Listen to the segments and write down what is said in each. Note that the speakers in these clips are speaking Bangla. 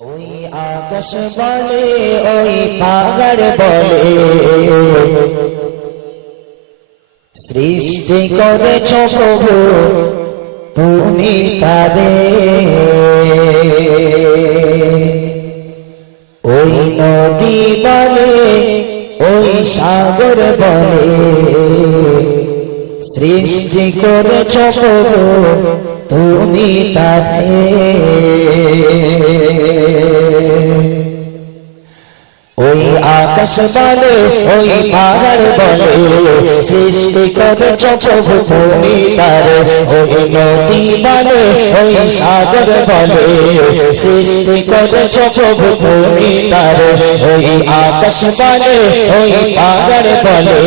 ওই আকাশ বলে ওই পাহাড় বলে সৃষ্টি করেছ প্রভু তুমি তাদের। ওই নদী বলে ওই সাগর বলে সৃষ্টি করেছ প্রভু তুমি তাদের। ওই আকাশ বলে ওই পাহাড় বলে সৃষ্টি করেছ প্রভু তুমি তারে। ওই নদী বলে ওই সাগর বলে সৃষ্টি করেছ প্রভু তুমি তারে। ওই আকাশ বলে ওই পাহাড় বলে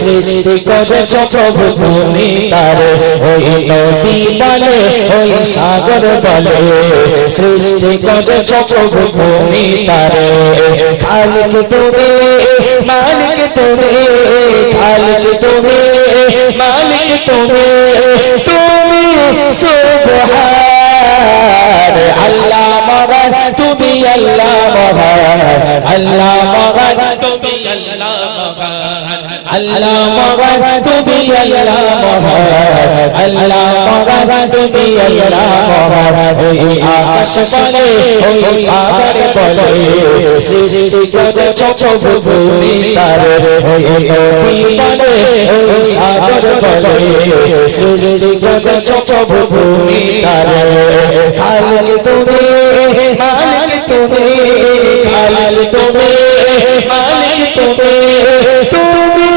সৃষ্টি করেছ প্রভু তুমি তারে। ওই নদী বলে ওই সাগর বলে সৃষ্টি করেছ প্রভু তুমি তারে। খালিক তুমি মালিক তুমি খালিক তুমি মালিক তুমি তুমি সুবহান আল্লাহ মহান তুমি আল্লাহ মহান আল্লাহ মহান তুমি আল্লাহ মহান আল্লাহ মহান তুমি আল্লাহ মহান আল্লাহ মহান তুমি আল্লাহ মহান। ওই আকাশ বলে ওই পাহাড় বলে সৃষ্টি করেছ প্রভু তুমি তারে। ওই নদী বলে ওই সাগর বলে সৃষ্টি করেছ প্রভু তুমি তারে। খালিক তুমি মালিক তুমি খালিক তুমি মালিক তুমি তুমি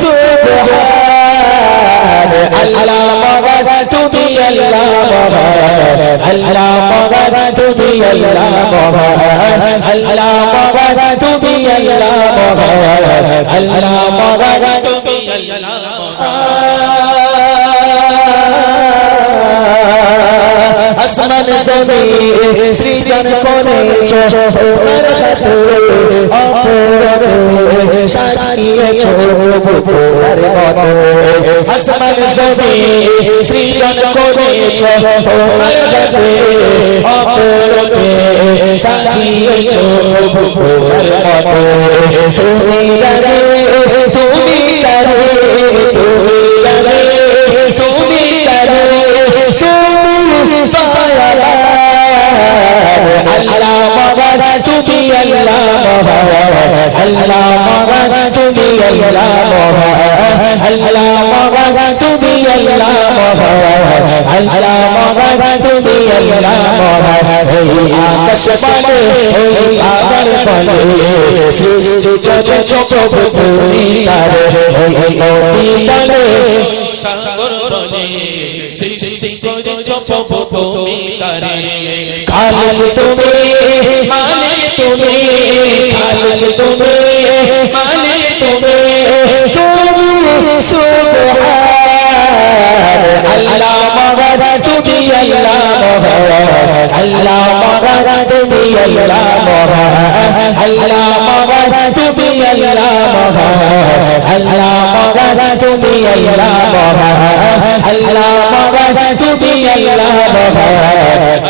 সুবহান আল্লাহ মহান তুমি আল্লাহ মহান আল্লাহ মহান তুমি আল্লাহ মহান আল্লাহ মহান তুমি আল্লাহ মহান আল্লাহ মহান তুমি আল্লাহ মহান। আসমান জমিন সৃজন করেছ তোমার হাতে অপূর্বে সাজিয়েছ তোমার মতো। আসমান জমিন সৃজন করেছ তোমার হাতে অপূর্বে সাজিয়েছ তোমার মতো। তুমি তারে তুমি তারে তুমি তারে তুমি তারে তুমি পায়ার আল্লাহ মহান তুমি আল্লাহ মহান আল্লাহ মহান তুমি আল্লাহ মহান আল্লাহ মহান তুমি আল্লাহ মহান আল্লাহ মহান তুমি আল্লাহ মহান। ওই আকাশ বলে ওই পাহাড় বলে সৃষ্টি করেছ প্রভু তুমি তারে। ওই নদী বলে সাগর বলে সৃষ্টি করেছ প্রভু তুমি তারে। খালিক তুমি মালিক তুমি খালিক তুমি মালিক তুমি তুমি সুবহান আল্লাহ মহান তুমি আল্লাহ মহান আল্লাহ মহান তুমি আল্লাহ মহান আল্লাহ মহান তুমি আল্লাহ মহান আল্লাহ মহান তুমি আল্লাহ মহান আল্লাহ মহান তুমি আল্লাহ মহান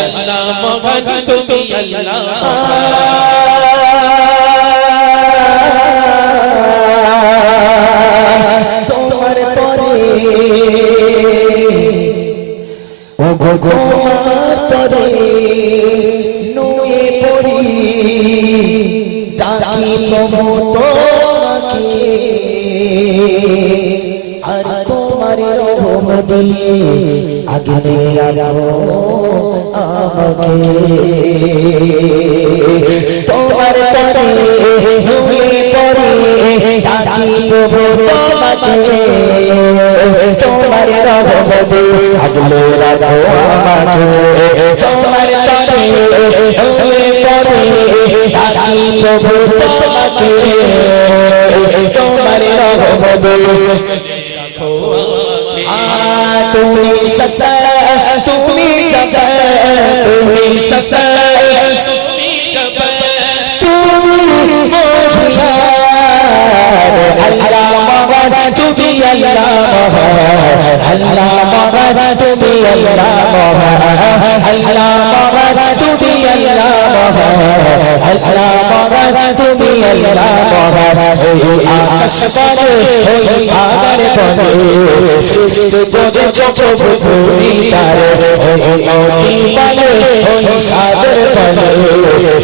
আল্লাহ মহান তুমি আল্লাহ তোমার তরে ও গো তোমার তরে নুয়ে পড়ি ডাকি প্রভু তোমাকে আর তোমার রহমত দিয়ে আগলে রাখো আমাকে। তোমার তরে নুয়ে পড়ি ডাকি প্রভু তোমাকে তোমার রহমত দিয়ে আগলে রাখো আমাকে। তোমার তরে নুয়ে পড়ি ডাকি প্রভু তোমাকে তোমার রহমত দিয়ে রাখো তুমি সসা তুমি চাচা তুমি সসা তুমি জব তুমি মহিয়ার আল্লাহ মহান তুমি আল্লাহ মহান আল্লাহ মহান তুমি আল্লাহ মহান আল্লাহ মহান তুমি আল্লাহ মহান আল্লাহ মহান ওই আকাশ বলে ওই আগার বলে সৃষ্টি করেছ প্রভু তুমি তারে ওই অতি বলে ওই সাদের বলে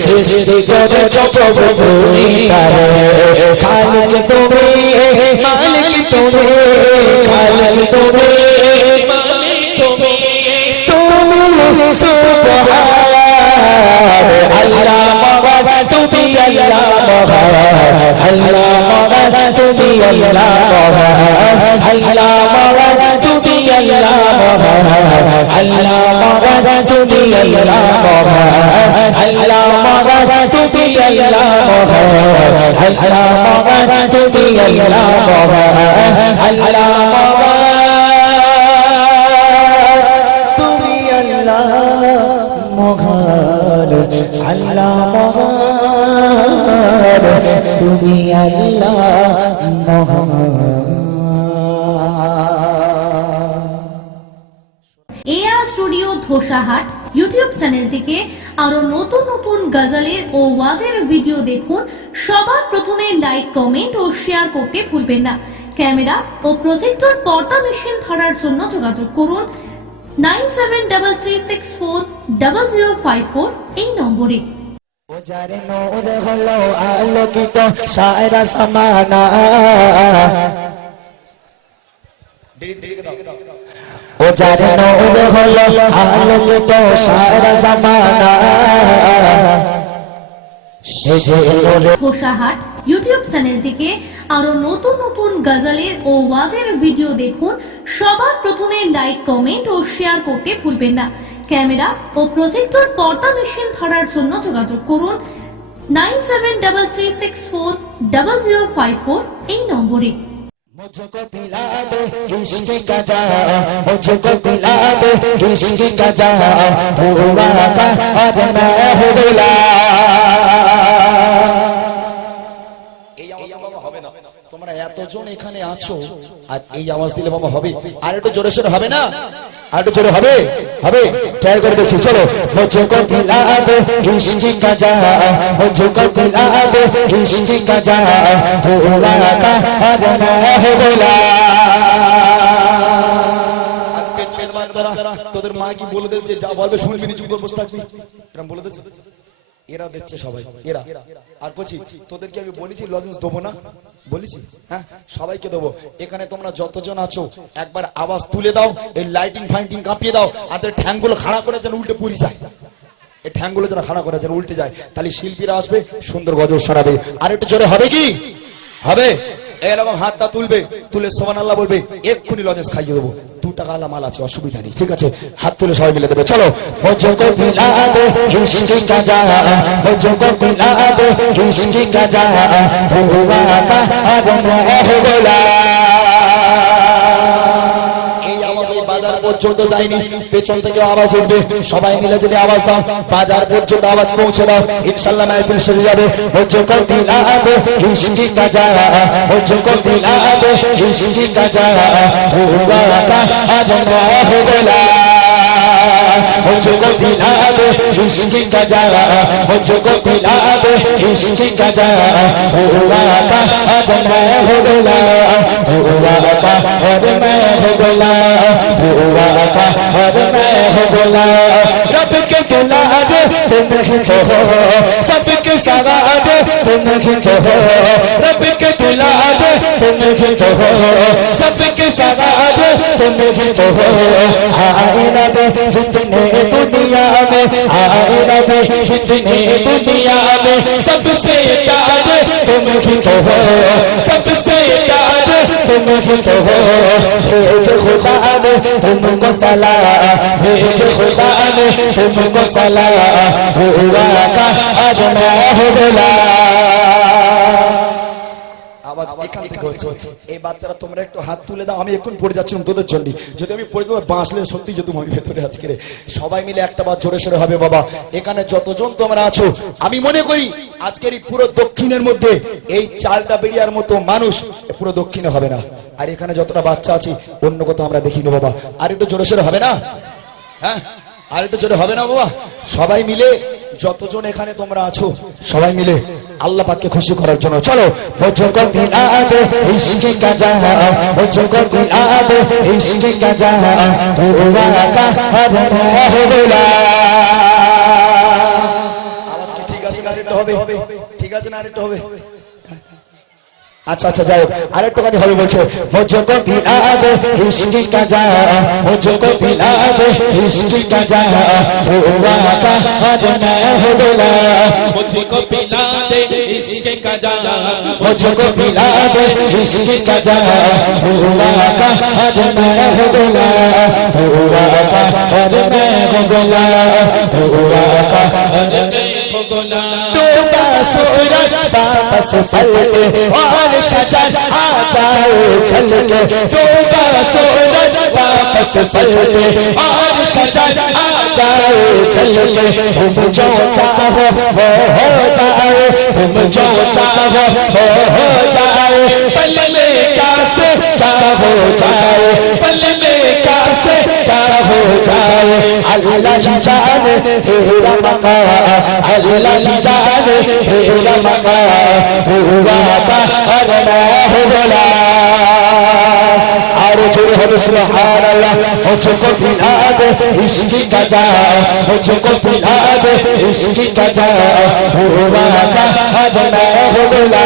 সৃষ্টি করেছ প্রভু তুমি তারে খালিক তুমি মালিক তুমি খালিক তুমি তুমি সুবহান আল্লাহ মহান তুমি আল্লাহ মহান আল্লাহ মহান তুমি আল্লাহ মহান আল্লাহ মহান তুমি আল্লাহ মহান আল্লাহ মহান তুমি আল্লাহ মহান আল্লাহ মহান তুমি আল্লাহ মহান আল্লাহ মহান তুমি আল্লাহ মহান আল্লাহ আল্লাহ মহান তুমি আল্লাহ মহান এআর স্টুডিও ধোসাহাট ইউটিউব চ্যানেলটিকে আরো নতুন নতুন গজলের ও ওয়াজের ভিডিও দেখুন। সবার প্রথমে লাইক, কমেন্ট ও শেয়ার করতে ভুলবেন না। ক্যামেরা ও প্রজেক্টর পর্দা মেশিন ভাড়ার জন্য যোগাযোগ করুন 9733640054 এই নম্বরে। ও যার নূর হলো আলোকিত সারা জামানা ও যার নূর হলো আলোকিত সারা জামানা সে যে নূরে ধোসাহাট ইউটিউব চ্যানেলটিকে আরো নতুন নতুন গজলের ও ওয়াজের ভিডিও দেখুন। সবার প্রথমে লাইক, কমেন্ট ও শেয়ার করতে ভুলবেন না। ক্যামেরা ও প্রজেক্টর পর্দা মেশিন ভাড়ার জন্য যোগাযোগ করুন 9733640054 এই নম্বরে। मुझको पिला दे इश्क का जाम मुझको पिला दे इश्क का जाम हुआ का और मैं हूँ এই আওয়াজ বাবা হবে না। তোমরা এতজন এখানে আছো আর এই আওয়াজ দিলে বাবা হবে? আর একটু জোরে সোরে হবে না? আর একটু জোরে হবে? হবে, ট্রাই করে দেখছি। চলো। मुझको पिला दे इश्क का जाम मुझको पिला दे इश्क का जाम हुआ का और मैं हूँ আর পেছনের বাচ্চারা তোদের মা কি বলে দিয়েছে যা বলবে শুনবি না, চুপ করে বসে থাকবি, এরকম বলে দিয়েছে? এরা দিচ্ছে সবাই, এরা। আর কচি তোদেরকে আমি বলেছি লজেন্স দেবো না, বলেছি? হ্যাঁ, সবাইকে দেবো। এখানে তোমরা যতজন আছো একবার আওয়াজ তুলে দাও, এই লাইটিং ফাইটিং কাঁপিয়ে দাও, আর ঠ্যাংগুলো খাড়া করে যেন উল্টে পড়ে যায়। এই ঠ্যাংগুলো যেন খাড়া করে যেন উল্টে যায়, তাহলে শিল্পীরা আসবে, সুন্দর গজল শোনাবে। আর একটু জোরে হবে কি? হবে। এরকম হাতটা তুলবে, তুলে সুবহানাল্লাহ বলবে, এক্ষুনি লজেন্স খাইয়ে দেবো। 2 টাকা আলা মাল আছে, অসুবিধা নেই, ঠিক আছে? হাত তুলে সবাই মিলে দেবে। চলো। मुझको पिला दे इश्क का जाम मुझको पिला दे इश्क का जाम हुआ का और मैं हूँ এই আওয়াজ ওই বাজার পর্যন্ত যায়নি, পেছন থেকে আওয়াজ উঠবে। সবাই মিলে যদি আওয়াজ দাও, বাজার পর্যন্ত আওয়াজ পৌঁছে দাও, ইনশাআল্লাহ মাহফিল সেরে যাবে। मुझको पिला दे इश्क का जाम मुझको पिला दे इश्क का जाम हुआ का और मैं हूँ मुझको पिला दे इश्क का जाम मुझको पिला दे इश्क का जाम हुआ का और मैं हूँ हुआ का और मैं हूँ हुआ का और मैं हूँ रब के दुला दे तुम ही तो हो सबके सवा दे तुम ही तो हो रब के दुला दे तुम ही तो हो सबके सवा दे तुम ही तो हो आए रबे जितने दुनिया में आए रबे जितने दुनिया में सबसे प्यार तुम ही तो हो सबसे प्यार तुम ही तो हो भेज खुदा ने तुमको सलाम भेज खुदा ने तुमको सलाम हुआ का अब मैं हूँ আওয়াজ এখান থেকে হচ্ছে। এই বাচ্চারা তোমরা একটু হাত তুলে দাও, আমি এখন পড়ে যাচ্ছি তোদের জন্য। যদি আমি পড়ে দেবো বাঁচলে সত্যি যে তুমি ভেতরে আজকে সবাই মিলে একটা বার জোরে সোরে হবে বাবা। এখানে যতজন তোমরা আছো, আমি মনে করি আজকের এই পুরো দক্ষিণের মধ্যে এই চালটা বেরিয়ার মতো মানুষ পুরো দক্ষিণে হবে না। আর এখানে যতটা বাচ্চা আছে অন্য কোথাও আমরা দেখিনি বাবা। আর একটু জোরে সোরে হবে না? হ্যাঁ, আর একটু জোরে হবে না বাবা? সবাই মিলে যতজন এখানে তোমরা আছো সবাই মিলে আল্লাহ পাককে খুশি করার জন্য চলো মুঝকো পিলা দে ইশকে কা জাহাঁ মুঝকো পিলা দে ইশকে কা জাহাঁ হুয়া কা अब मैं हो गया আওয়াজ কি ঠিক আছে না আরেকটু হবে ঠিক আছে না আরেকটু হবে अच्छा अच्छा जाओ আরেকটু গানি হবে বলছে মুঝকো পিলা দে ইশকে কা জাহাঁ মুঝকো পিলা দে ইশকে কা জাহাঁ হুয়া কা अब मैं हो गया मुझको पिला दे इश्क का जाम मुझको पिला दे इश्क का जाम हुआ का अब मैं हो गया हुआ का अब मैं हो गया हुआ का अब मैं हो गया तो सूरज वापस पलटे और शजर आ जाए चल के तो सूरज वापस पलटे और शजर आ जाए चल के तुम जो चाहो वो हो जाए तुम जो चाहो वो हो जाए पल में क्या से क्या हो जाए पल में क्या से क्या हो जाए अल्लाह ही जाने तेरा मकाम अल्लाह ही जाने तेरा मकाम हुआ का और मैं हो गया और जो है सुभान अल्लाह मुझको पिला दे इश्क का जाम मुझको पिला दे इश्क का जाम हुआ का अब मैं हो गया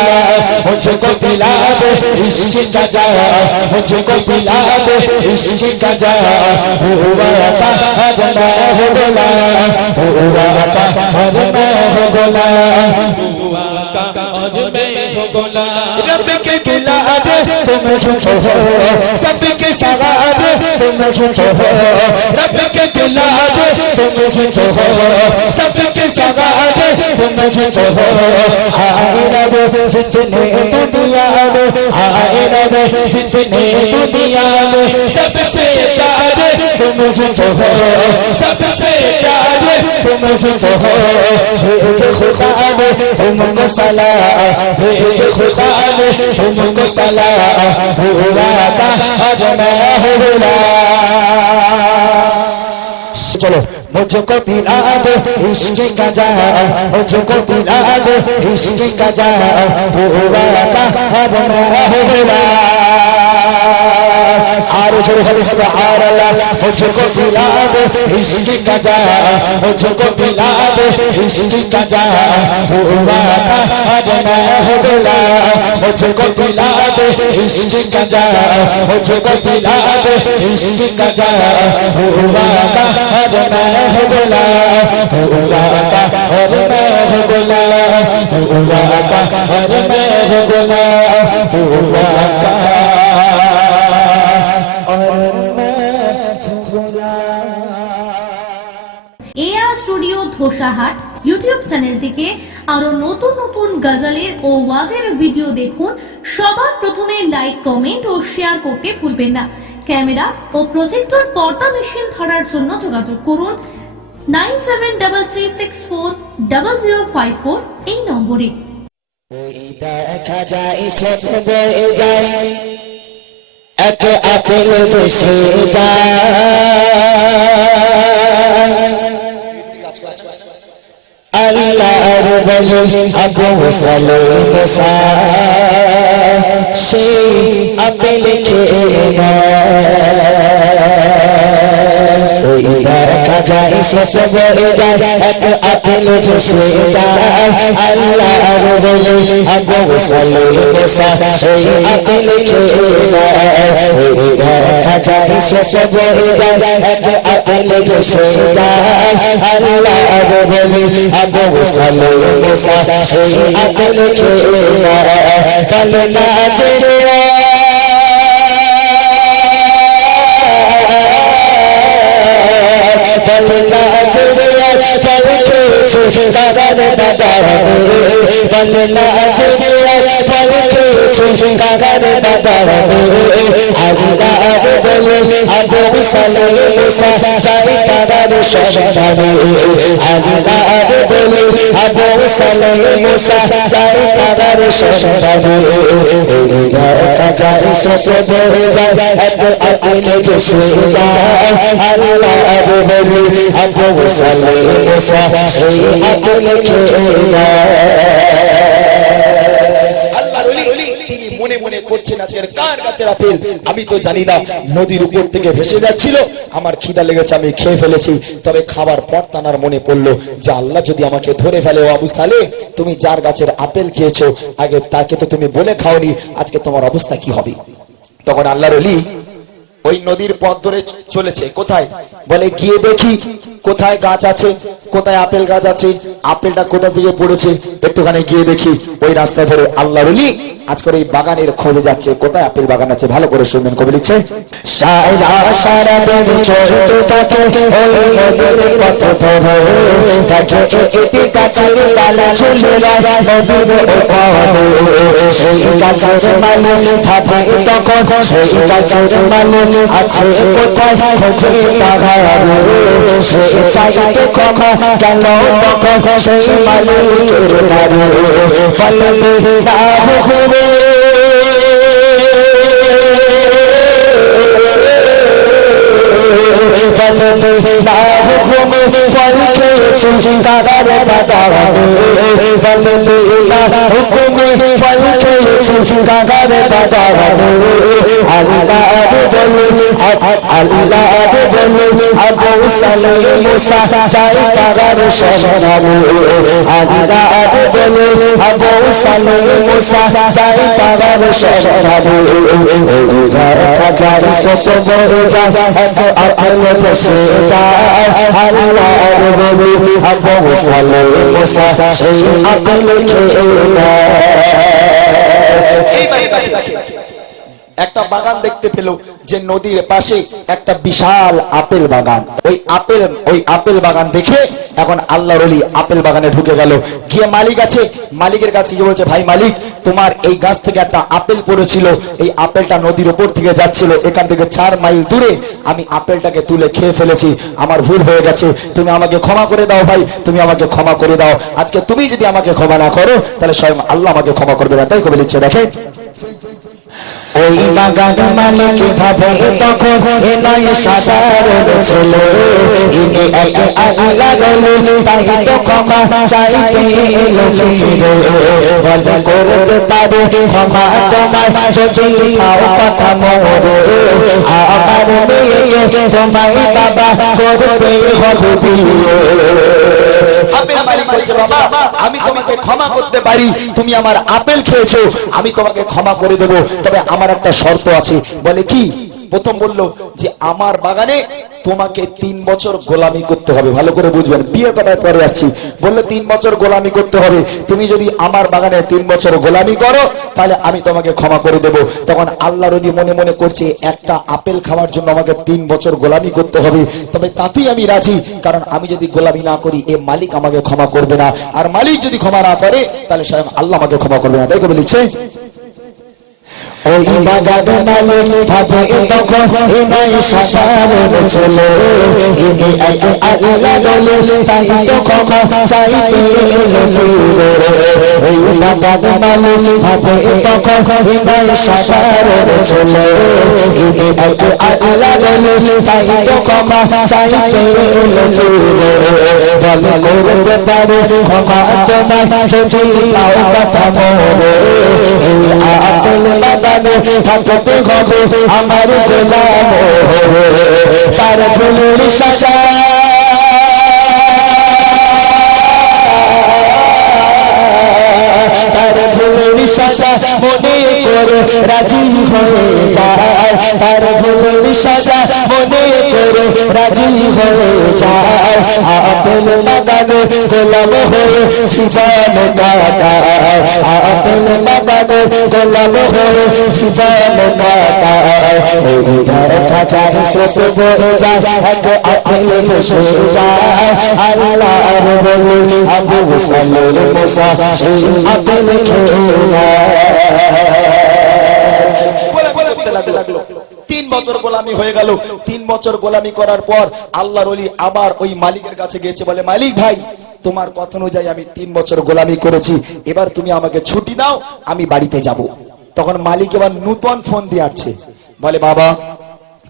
मुझको पिला दे इश्क का जाम मुझको पिला दे इश्क का जाम हुआ का अब मैं हो गया हुआ का अब मैं हो गया हुआ का और मैं हो गया रब के गिला दे तुम खुश हो सबके सवाद तुम खुश हो रब के गिला दे तुम खुश हो सबके सवाद तुम खुश हो आए रब जितने दुनिया में आए रब जितने दुनिया में सबसे प्यारे तुम खुश हो सबसे प्यारे तुम खुश हो भेज खुदा ने तुमको सलाम भेज खुदा ने तुमको सलाम हुआ का अब मैं हो गया चलो मुझको पिला दे इश्क का जाम मुझको पिला दे इश्क का जाम हुआ का अब मैं हो गया और जो है सुभान अल्लाह मुझको पिला दे इश्क का जाम मुझको पिला दे इश्क का जाम हुआ का अब मैं हो गया मुझको पिला दे इश्क का जाम मुझको पिला दे इश्क का जाम हुआ का अब मैं हो गया हुआ का अब मैं हो गया हुआ का अब मैं हो गया हुआ का এআর স্টুডিও ধোসাহাট ইউটিউব চ্যানেলটিকে আরো নতুন নতুন গজলের ও ওয়াজের ভিডিও দেখুন সবার প্রথমে লাইক কমেন্ট ও শেয়ার করতে ভুলবেন না ক্যামেরা ও প্রজেক্টর পর্দা মেশিন ভাড়ার জন্য যোগাযোগ করুন 9733640054 এই নম্বরে দেখা যায় স্বপ্ন বয়ে যায় এক আপেল বসে যায় আল্লাহর বলে আবু সালেম সেই আপেল খেয়ে ওই দেখা যায় স্বপ্ন বয়ে যায় এক আপেল বসে যায় আল্লাহর বলে আবু সালেম সেই আপেল খেয়ে ওই দেখা যায় স্বপ্ন বয়ে যায় এক আপেল বসে যায় আল্লাহর বলে আবু সালেম সেই আপেল খেয়ে কাল না যে কাগারে দাদা বলনা যে ফল খেয়েছে কাগারে দাদা আল্লাহ বলে আবু সালে মুসা চাই তারার সন্ধানে আল্লাহর বলি আবু সালে মুসা চাই তারার সন্ধানে দেখা যায় সব বলে যায় এত আকুলে ভেসে যায় আল্লাহর বলি আবু সালে মুসা সেই আকুলে খেয়ে মনে মনে করছেন আজকের কার কাছে আপেল আমি তো জানি না নদীর উপর থেকে ভেসে যাচ্ছিল আমার খিদা লেগেছে আমি খেয়ে ফেলেছি তবে খাবার পর তানার মনে পড়লো যে আল্লাহ যদি আমাকে ধরে ফেলে ও আবু সালে তুমি যার গাছের আপেল খেয়েছো আগে তাকে তো তুমি বলে খাওনি আজকে তোমার অবস্থা কি হবে তখন আল্লাহর ওলি ওই নদীর পথ ধরে চলেছে কোথায় বলে গিয়ে দেখি কোথায় গাছ আছে কোথায় আপেল গাছ আছে আপেলটা কোথা থেকে পড়েছে একটুখানি গিয়ে দেখি ওই রাস্তা ধরে আল্লাহর ওলি আজকের এই বাগানের খোঁজে যাচ্ছে কোথায় আপেল বাগান আছে ভালো করে শুনবেন কবি লিখছে সারা সারা দিন চলতে থাকে ওই নদীর পথ ধরে দেখে এটি গাছের ডালে ঝুলে যায় নদীর ওপারে সেই গাছের মালিক ভাবে তখন সেই গাছের মালিক আছে কোথায় খোঁজে তাহারে সে চাইতে ক্ষমা কেন তখন সেই মালিকের নারে বলবে না হুকুমে বলবে না হুকুমে ফল খেয়েছি তাহারে বাদারে বলবে না হুকুমে ফল খেয়েছি তাহারে বাদারে আল্লাহ বলে আল্লাহ বলে আবু সালে মুসা চাই তারার সন্ধানে আল্লাহ বলে আবু সালে মুসা চাই তারার সন্ধানে দেখা যায় সব বলে যায় এত আপেল ভেসে যায় আল্লাহ বলে আবু সালে মুসা সেই আপেল খেয়ে নেয় একটা বাগান দেখতে পেল যে নদীর পাশে একটা বিশাল আপেল বাগান ওই আপেল বাগান দেখে এখন আল্লাহর ওলি আপেল বাগানে ঢুকে গেল গিয়ে মালিক আছে মালিকের কাছে গিয়ে বলছে ভাই মালিক তোমার এই গাছ থেকে একটা আপেল পড়েছিল এই আপেলটা নদীর উপর থেকে যাচ্ছিল এখান থেকে 4 মাইল দূরে আমি আপেলটাকে তুলে খেয়ে ফেলেছি আমার ভুল হয়ে গেছে তুমি আমাকে ক্ষমা করে দাও ভাই তুমি আমাকে ক্ষমা করে দাও আজকে তুমি যদি আমাকে ক্ষমা না করো তাহলে স্বয়ং আল্লাহ আমাকে ক্ষমা করবে না তাই কবি লিখছে দেখেন ওই বাগান মালিক ভাবে তখন এ নয় সাধারণ ছেলে ইনি এক আল্লাহ বলে তাই তো ক্ষমা চাইতে এলো ফিরে বলে করতে পারে ক্ষমা তোমায় যদি খাও কথা মরে আমার মেয়েকে তোমায় বাবা করতে হবে বিয়ে আপেল মালিক বলছে বাবা আমি তোমাকে ক্ষমা করতে পারি তুমি আমার আপেল খেয়েছো আমি তোমাকে ক্ষমা করে দেব তবে আমার একটা শর্ত আছে বলে কি প্রথম বলল যে আমার বাগানে তোমাকে 3 বছর গোলামি করতে হবে ভালো করে বুঝবেন বিয়ের কথায় পরে আসছি বললো 3 বছর গোলামি করতে হবে তুমি যদি আমার বাগানে 3 বছর গোলামি করো তাহলে আমি তোমাকে ক্ষমা করে দেব তখন আল্লাহর ওলি মনে মনে করছে একটা আপেল খাওয়ার জন্য আমাকে 3 বছর গোলামি করতে হবে তবে তাতেই আমি রাজি কারণ আমি যদি গোলামি না করি এ মালিক আমাকে ক্ষমা করবে না আর মালিক যদি ক্ষমা না করে তাহলে স্বয়ং আল্লাহ আমাকে ক্ষমা করবে না তাই কবি লিখছে ওই বাগান মালিক ভাবে তখন এ নয় সাধারণ ছেলে ইনি এক আল্লাহ বলে তাই তো ক্ষমা চাইতে এলো ফিরে ওই বাগান মালিক ভাবে তখন এ নয় সাধারণ ছেলে ইনি এক আল্লাহ বলে তাই তো ক্ষমা চাইতে এলো ফিরে বলে করতে পারে ক্ষমা তোমায় যদি খাও কথা মরে এই আপেল বাগানে থাকতে হবে আমার গোলাম তার ফুলের শাখা তার ফুলের শাখা মনে করে রাজি হয়ে যায় তার ফুলের শাখা মনে করে রাজি হয়ে যায় আপেল বাগানে গোলাম হয়ে জীবন কাটায় আপেল বাগানে গোলাম হয়ে জীবন কাটায় দেখা যায় সব বলে যায় এক আপেল ভেসে যায় আল্লাহর বলে আবু সালে মুসা সেই আপেল খেয়ে নেয় 3 বছর গোলামি হয়ে গেল। 3 বছর গোলামি করার পর আল্লাহর ওলি আবার ওই মালিকের কাছে গিয়েছে, বলে মালিক ভাই তোমার কথা অনুযায়ী আমি 3 বছর গোলামি করেছি, এবার তুমি আমাকে ছুটি দাও, আমি বাড়িতে যাব। তখন মালিক এবার নূতন ফোন দিয়ে আসছে, বলে বাবা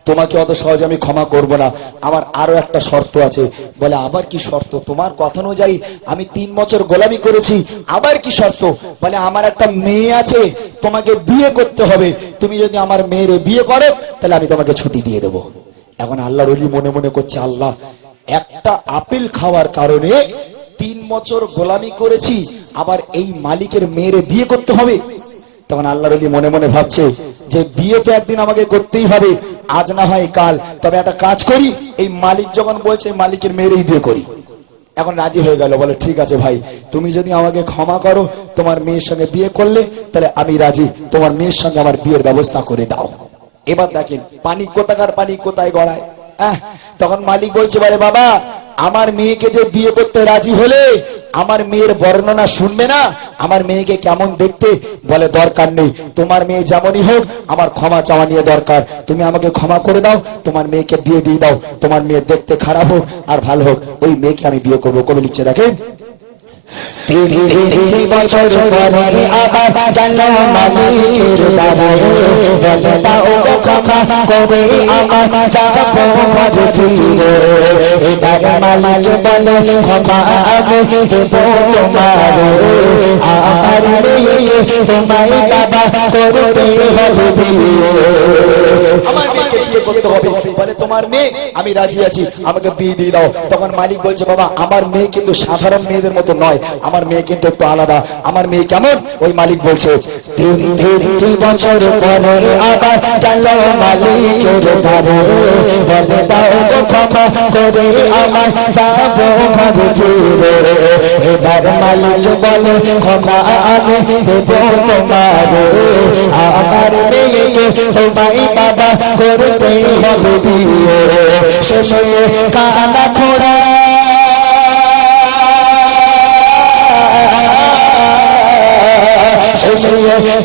তোমাকে অত সহজে আমি ক্ষমা করব না, আমার আরো একটা শর্ত আছে। বলে আবার কি শর্ত? তোমার কথা অনুযায়ী আমি 3 বছর গোলামি করেছি, আবার কি শর্ত? বলে আমার একটা মেয়ে আছে, তোমাকে বিয়ে করতে হবে, তুমি যদি আমার মেয়ের বিয়ে করো তাহলে আমি তোমাকে ছুটি দিয়ে দেবো। এখন আল্লাহর ওলি মনে মনে করছে, আল্লাহ একটা আপেল খাওয়ার কারণে 3 বছর গোলামি করেছি, আবার এই মালিকের মেয়ের বিয়ে করতে হবে। তখন আল্লাহর ওলি মনে মনে ভাবছে যে বিয়ে তো একদিন আমাকে করতেই হবে, আজ না হয় কাল, তবে একটা কাজ করি, এই মালিক যখন বলছে মালিকের মেয়েরই বিয়ে করি। এখন রাজি হয়ে গেল, বলে ঠিক আছে ভাই, তুমি যদি আমাকে ক্ষমা করো, তোমার মেয়ের সঙ্গে বিয়ে করলে তাহলে আমি রাজি, তোমার মেয়ের সঙ্গে আমার বিয়ের ব্যবস্থা করে দাও। এবার দেখেন পানি কোথাকার পানি কোথায় গড়ায়। তখন মালিক বলছে, বলে বাবা আমার মেয়েকে যে বিয়ে করতে রাজি হলে আমার মেয়ের বর্ণনা শুনবে না, আমার মেয়েকে কেমন দেখতে? বলে দরকার নেই, তোমার মেয়ে যেমনই হোক আমার ক্ষমা চাওয়া নিয়ে দরকার, তুমি আমাকে ক্ষমা করে দাও, তোমার মেয়েকে বিয়ে দিয়ে দাও, তোমার মেয়ে দেখতে খারাপ হোক আর ভালো হোক ওই মেয়েকে আমি বিয়ে করবো। কবি লিখছে দেখেন, 3 বছর পরে আবার গেল মালিকের দ্বারে, বলে দাও গো ক্ষমা করে আমার যাবো ঘরে ফিরে। এবার মালিক বলে ক্ষমা আমি দেব তোমারে, আমার মেয়ে তোমায় বাবা করতে হবে বিয়ে। আমার মেয়েকে বিয়ে করতে হবে। বলে তোমার মেয়ে আমি রাজি আছি, আমাকে বিয়ে দিয়ে দাও। তখন মালিক বলছে, বাবা আমার মেয়ে কিন্তু সাধারণ মেয়েদের মতো নয়, আমার মেয়ে কিন্তু একটু আলাদা। আমার মেয়ে কেমন? ওই মালিক বলছে, 3 বছর পরে আবার গেল মালিকের দ্বারে, বলে দাও গো ক্ষমা করে আমার যাবো ঘরে ফিরে। এবার মালিক বলে ক্ষমা আমি দেব তোমারে, আমার মেয়েকে তোমায় বাবা করতে হবে বিয়ে। সে মেয়ে কানা খোড়া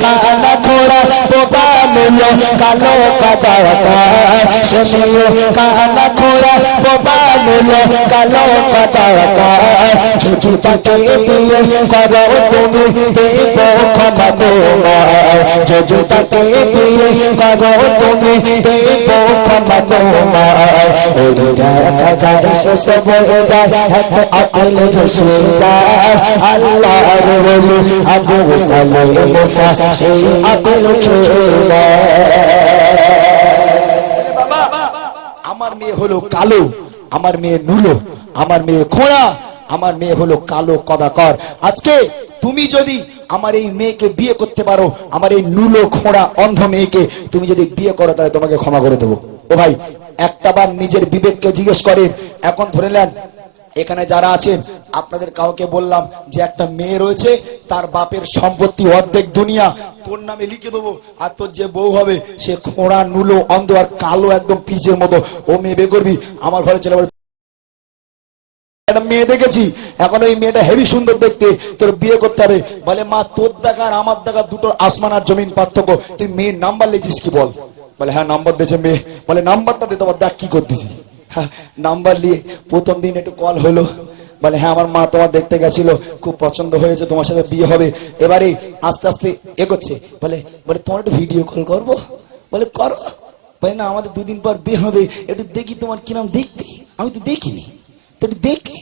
কানা খোড়া বোবা মিলো কালো কাটা, সে কানা খোড়া বোবা মিলো কালো কাটা। ছোটটাকে বিয়ে করো তুমি দেব ক্ষমা তোমায়, ছোটটাকে বিয়ে করো তুমি দেব ক্ষমা তোমায়। ওই দেখা যায় শেষ বয়ে যায় হাতে আপেল ভেসে যায়, আল্লাহর ওলি আবু সালে মুসা সেই আপেল খেয়ে। বাবা আমার মেয়ে হলো কালো, আমার মেয়ে নুলো, আমার মেয়ে খোঁড়া, আমার মেয়ে হলো কালো কদাকর। আজকে তুমি যদি আমার এই মেয়েকে বিয়ে করতে পারো, আমার এই নুলো খোঁড়া অন্ধ মেয়েকে তুমি যদি বিয়ে করো তাহলে তোমাকে ক্ষমা করে দেবো। ও ভাই একটাবার নিজের বিবেককে জিজ্ঞেস করেন। এখন ধরে নেন এখানে যারা আছেন আপনাদের কাউকে বললাম যে একটা মেয়ে রয়েছে, তার বাপের সম্পত্তি অর্ধেক দুনিয়া তোর নামে লিখে দেবো, আর তোর যে বউ হবে সে খোঁড়া নুলো অন্ধ আর কালো একদম পিচের মতো, ও মেয়ে বিয়ে করবি। আমার ঘরে ছেলে একটা মেয়ে দেখেছি, এখন ওই মেয়েটা হেভি সুন্দর দেখতে, তোর বিয়ে করতে হবে। বলে মা তোর দেখা আর আমার দেখা দুটোর আসমান আর জমিন পার্থক্য, তুই মেয়ের নাম্বার লিখিস কি বল? বলে হ্যাঁ নাম্বার দিয়েছে মেয়ে। বলে নাম্বারটা দিতে পার, দেখ কি করতেছি। হ্যাঁ নাম্বার নিয়ে প্রথম দিন একটু কল হলো, বলে হ্যাঁ আমার মা তোমার দেখতে গেছিল, খুব পছন্দ হয়েছে, তোমার সাথে বিয়ে হবে। এবারে আস্তে আস্তে এগোচ্ছে, বলে বলে তোমার একটু ভিডিও কল করবো। বলে করো। বলে না আমাদের 2 দিন পর বিয়ে হবে, একটু দেখি তোমার কিরম দেখতে, আমি তো দেখিনি, তো একটু দেখি।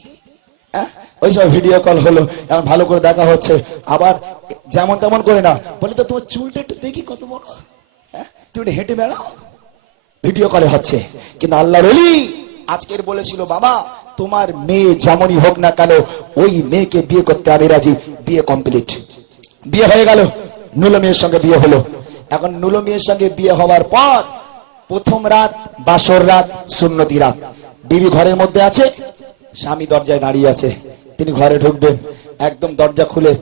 ওই সব ভিডিও কল হলো, এখন ভালো করে দেখা হচ্ছে, আবার যেমন তেমন করে না, বলে তো তোমার চুলটা একটু দেখি কত বড়, তুমি একটু হেঁটে বেড়াও, ভিডিও কলে হচ্ছে। কিন্তু আল্লাহর ওলি আজকের বলেছিল, বাবা তোমার মেয়ে যেমনই হোক না কেন ওই মেয়েকে বিয়ে করতে আমি রাজি। বিয়ে কমপ্লিট, বিয়ে হয়ে গেল, নুলো মেয়ের সঙ্গে বিয়ে হলো। এখন নুলো মেয়ের সঙ্গে বিয়ে হওয়ার পর প্রথম রাত বাসর রাত, সুন্নতি রাত, বিবি ঘরের মধ্যে আছে, স্বামী দরজায় দাঁড়িয়ে আছে, তিনি ঘরে ঢুকবেন, একদম দরজা খুলে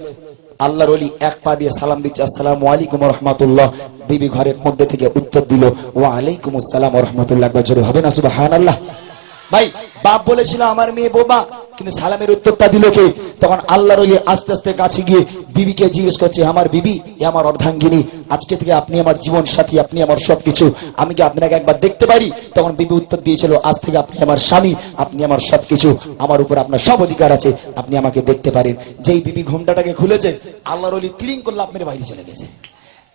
আল্লাহর ওলি এক পা দিয়ে সালাম দিচ্ছে, আসসালামু আলাইকুম ওয়া রাহমাতুল্লাহ। বিবি ঘরের মধ্যে থেকে উত্তর দিল, ওয়া আলাইকুম আসসালাম ওয়া রাহমাতুল্লাহ। একবার জোরে হবে না সুবহানাল্লাহ? ভাই বাপ বলেছিল আমার মেয়ে বোবা, কিন্তু সালামের উত্তরটা দিল কে? তখন আল্লাহর ওলি আস্তে আস্তে কাছে গিয়ে বিবিকে জিজ্ঞেস করছে, আমার বিবি, এ আমার অর্ধাঙ্গিনী, আজকে থেকে আপনি আমার জীবন সাথী, আপনি আমার সবকিছু, আমি কি আপনাকে একবার দেখতে পারি? তখন বিবি উত্তর দিয়েছিল, আজ থেকে আপনি আমার স্বামী, আপনি আমার সবকিছু, আমার উপর আপনার সব অধিকার আছে, আপনি আমাকে দেখতে পারেন। যেই বিবি ঘোমটাটাকে খুলেছে, আল্লাহর ওলি তিলিং করে লাফ মেরে বাইরে চলে গেছে।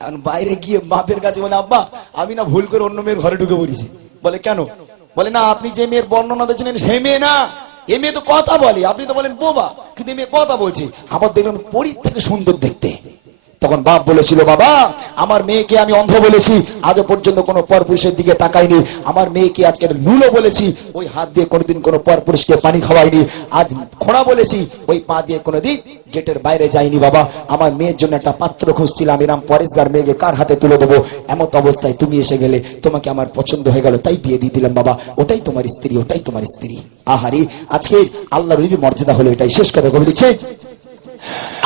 এখন বাইরে গিয়ে বাপের কাছে বলে, আব্বা আমি না ভুল করে অন্য মেয়ের ঘরে ঢুকে পড়েছি। বলে কেন? বলে না, আপনি যে মেয়ের বর্ণনা দিয়েছিলেন সেই মেয়ে না, এ মেয়ে তো কথা বলে, আপনি তো বলেন বোবা, কিন্তু এ মেয়ে কথা বলছে, আবার দেখবেন পরীর থেকে সুন্দর দেখতে। তখন বাপ বলেছিল, বাবা আমার মেয়েকে আমি অন্ধ বলেছি, আজও পর্যন্ত কোনো পরপুরুষের দিকে তাকাইনি, আমার মেয়েকে আজকে নুলো বলেছি, ওই হাত দিয়ে কোনোদিন কোনো পরপুরুষকে পানি খাওয়াইনি, আজ খোঁড়া বলেছি, ওই পা দিয়ে কোনোদিন গেটের বাইরে যাইনি। বাবা আমার মেয়ের জন্য একটা পাত্র খুঁজছিলাম, এরম পরেশগার মেয়েকে কার হাতে তুলে দেবো, এমন অবস্থায় তুমি এসে গেলে, তোমাকে আমার পছন্দ হয়ে গেল, তাই বিয়ে দিয়ে দিলাম বাবা, ওটাই তোমার স্ত্রী, ওটাই তোমার স্ত্রী। আহারি, আজকে আল্লাহর মর্যাদা হলো এটাই। শেষ কথা কবি লিখছে,